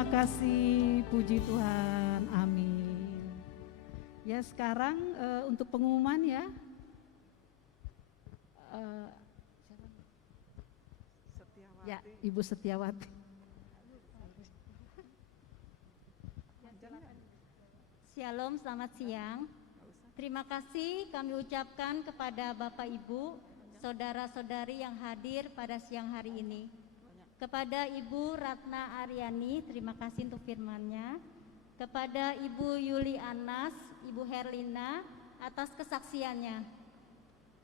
Terima kasih, puji Tuhan, amin. Ya sekarang untuk pengumuman ya. Ya, Ibu Setiawati. Shalom, selamat siang. Terima kasih kami ucapkan kepada Bapak Ibu, saudara-saudari yang hadir pada siang hari ini. Kepada Ibu Ratna Aryani, terima kasih untuk firman-Nya. Kepada Ibu Yuli Anas, Ibu Herlina atas kesaksiannya.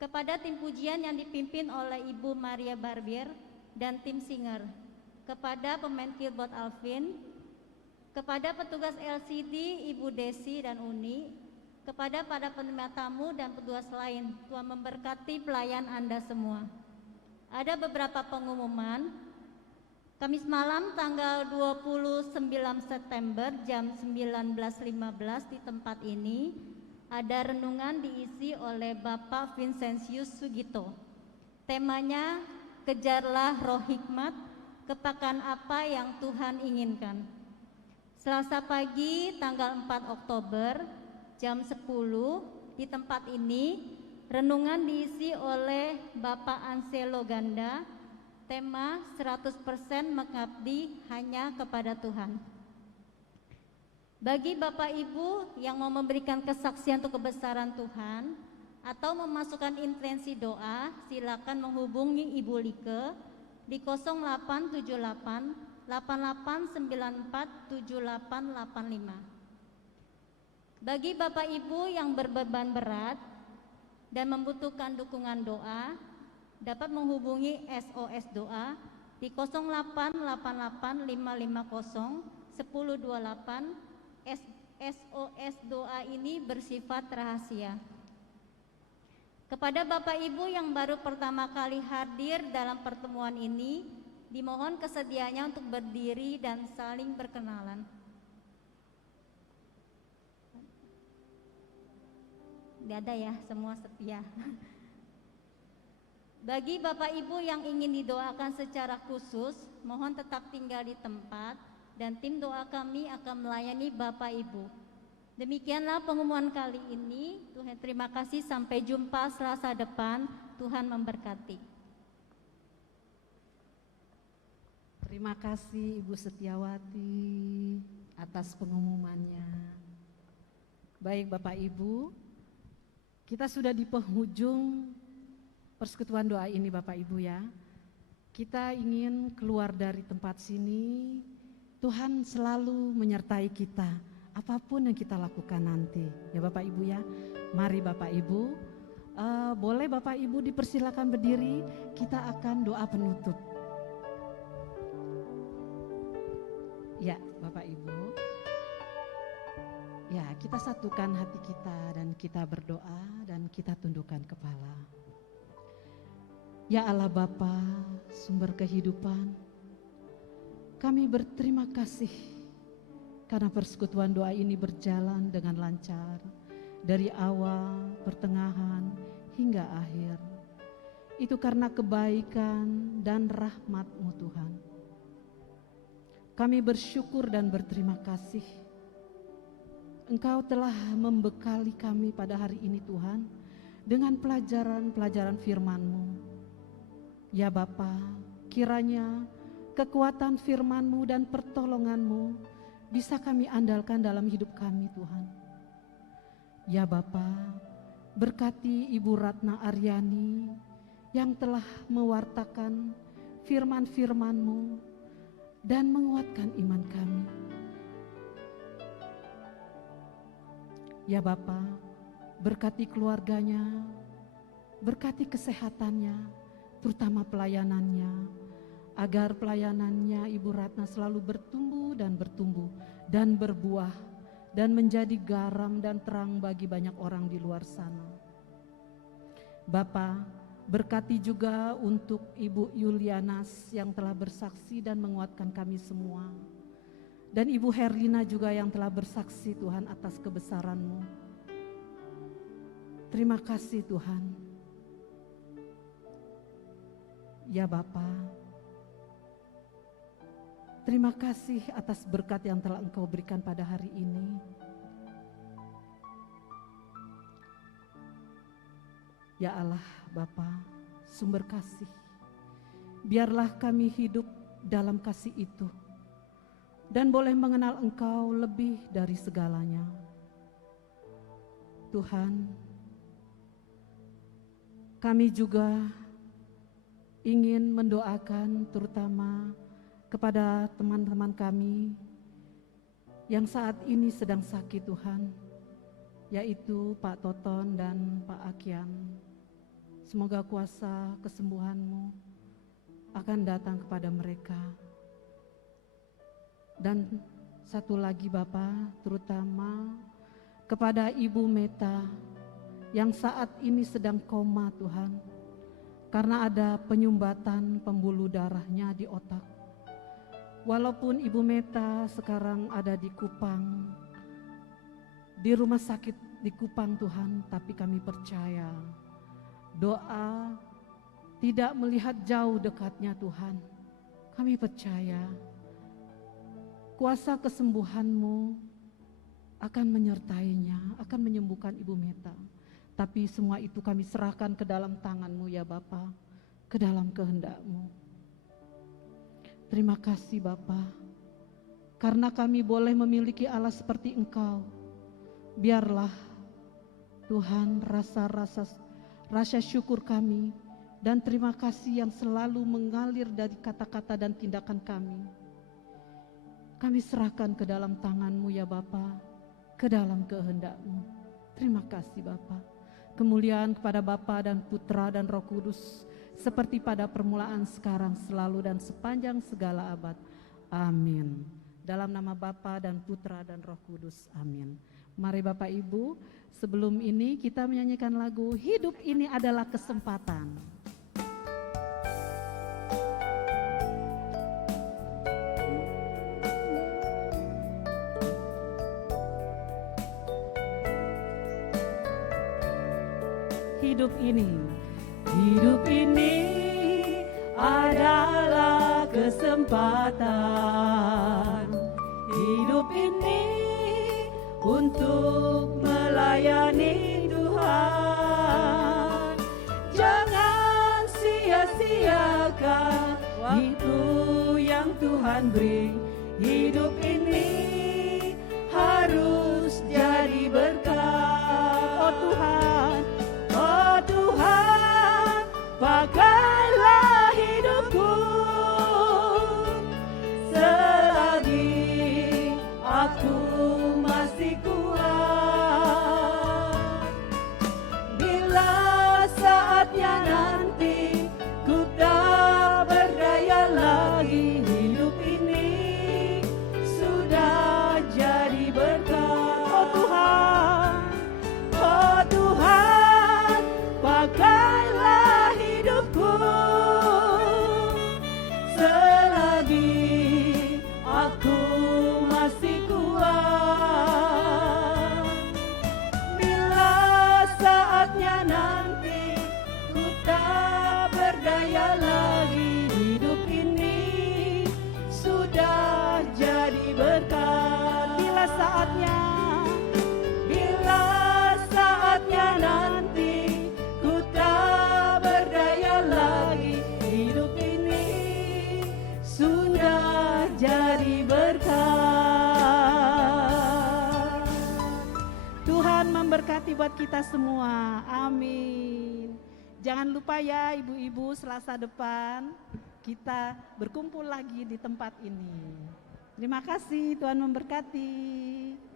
Kepada tim pujian yang dipimpin oleh Ibu Maria Barbier dan tim singer. Kepada pemain keyboard Alvin, kepada petugas LCD Ibu Desi dan Uni, kepada para penerima tamu dan petugas lain, Tuhan memberkati pelayan Anda semua. Ada beberapa pengumuman. Kamis malam tanggal 29 September jam 19.15 di tempat ini ada renungan diisi oleh Bapak Vincentius Sugito. Temanya, kejarlah roh hikmat, kepakan apa yang Tuhan inginkan. Selasa pagi tanggal 4 Oktober jam 10 di tempat ini renungan diisi oleh Bapak Anselo Ganda. Tema 100% mengabdi hanya kepada Tuhan. Bagi Bapak Ibu yang mau memberikan kesaksian untuk kebesaran Tuhan atau memasukkan intensi doa, silakan menghubungi Ibu Like di 0878 8894 7885. Bagi Bapak Ibu yang berbeban berat dan membutuhkan dukungan doa, dapat menghubungi SOS Doa di 0888 550 1028. SOS Doa ini bersifat rahasia. Kepada Bapak Ibu yang baru pertama kali hadir dalam pertemuan ini, dimohon kesediaannya untuk berdiri dan saling berkenalan. Tidak ada ya, semua setia. Bagi Bapak Ibu yang ingin didoakan secara khusus, mohon tetap tinggal di tempat dan tim doa kami akan melayani Bapak Ibu. Demikianlah pengumuman kali ini. Tuhan terima kasih, sampai jumpa Selasa depan. Tuhan memberkati. Terima kasih Ibu Setiawati atas pengumumannya. Baik Bapak Ibu, kita sudah di penghujung persekutuan doa ini Bapak Ibu ya. Kita ingin keluar dari tempat sini, Tuhan selalu menyertai kita apapun yang kita lakukan nanti ya Bapak Ibu ya. Mari Bapak Ibu, boleh Bapak Ibu dipersilakan berdiri, kita akan doa penutup. Ya Bapak Ibu, ya kita satukan hati kita dan kita berdoa dan kita tundukkan kepala. Ya Allah Bapa, sumber kehidupan, kami berterima kasih karena persekutuan doa ini berjalan dengan lancar dari awal, pertengahan, hingga akhir. Itu karena kebaikan dan rahmat-Mu Tuhan. Kami bersyukur dan berterima kasih. Engkau telah membekali kami pada hari ini Tuhan dengan pelajaran-pelajaran firman-Mu. Ya Bapa, kiranya kekuatan firman-Mu dan pertolongan-Mu bisa kami andalkan dalam hidup kami Tuhan. Ya Bapa, berkati Ibu Ratna Aryani yang telah mewartakan firman-firman-Mu dan menguatkan iman kami. Ya Bapa, berkati keluarganya, berkati kesehatannya, terutama pelayanannya, agar pelayanannya Ibu Ratna selalu bertumbuh dan berbuah dan menjadi garam dan terang bagi banyak orang di luar sana. Bapa, berkati juga untuk Ibu Yulianas yang telah bersaksi dan menguatkan kami semua, dan Ibu Herlina juga yang telah bersaksi Tuhan atas kebesaran-Mu. Terima kasih Tuhan. Ya Bapa, Terima kasih atas berkat yang telah Engkau berikan pada hari ini. Ya Allah Bapa, sumber kasih, biarlah kami hidup dalam kasih itu dan boleh mengenal Engkau lebih dari segalanya. Tuhan, kami juga ingin mendoakan terutama kepada teman-teman kami yang saat ini sedang sakit Tuhan, yaitu Pak Toton dan Pak Akian. Semoga kuasa kesembuhan-Mu akan datang kepada mereka. Dan satu lagi Bapa, terutama kepada Ibu Meta yang saat ini sedang koma Tuhan, karena ada penyumbatan pembuluh darahnya di otak. Walaupun Ibu Meta sekarang ada di Kupang, di rumah sakit di Kupang Tuhan, tapi kami percaya doa tidak melihat jauh dekatnya Tuhan. Kami percaya kuasa kesembuhan-Mu akan menyertainya, akan menyembuhkan Ibu Meta. Tapi semua itu kami serahkan ke dalam tangan-Mu ya Bapa, ke dalam kehendak-Mu. Terima kasih Bapa, karena kami boleh memiliki Allah seperti Engkau. Biarlah Tuhan rasa syukur kami dan terima kasih yang selalu mengalir dari kata-kata dan tindakan kami. Kami serahkan ke dalam tangan-Mu ya Bapa, ke dalam kehendak-Mu. Terima kasih Bapa. Kemuliaan kepada Bapa dan Putra dan Roh Kudus, seperti pada permulaan, sekarang, selalu, dan sepanjang segala abad. Amin. Dalam nama Bapa dan Putra dan Roh Kudus. Amin. Mari Bapak Ibu, sebelum ini kita menyanyikan lagu Hidup Ini Adalah Kesempatan. Hidup ini adalah kesempatan. Hidup ini untuk melayani Tuhan. Jangan sia-siakan waktu yang Tuhan beri. Hidup ini harus jadi berkat. Oh Tuhan, oh Tuhan, pakailah hidupku selagi aku masih kuat. Bila saatnya nanti ku tak berdaya lagi, hidup ini sudah jadi berkat. Oh Tuhan, oh Tuhan, pakailah hidupku selagi aku masih kuat. Bila saatnya nanti ku tak berdaya lagi, hidup ini sudah jadi berkat. Bila saatnya nanti ku tak berdaya lagi, hidup ini sudah jadi berkat. Tuhan memberkati buat kita semua, amin. Jangan lupa ya ibu-ibu, Selasa depan kita berkumpul lagi di tempat ini. Terima kasih, Tuhan memberkati.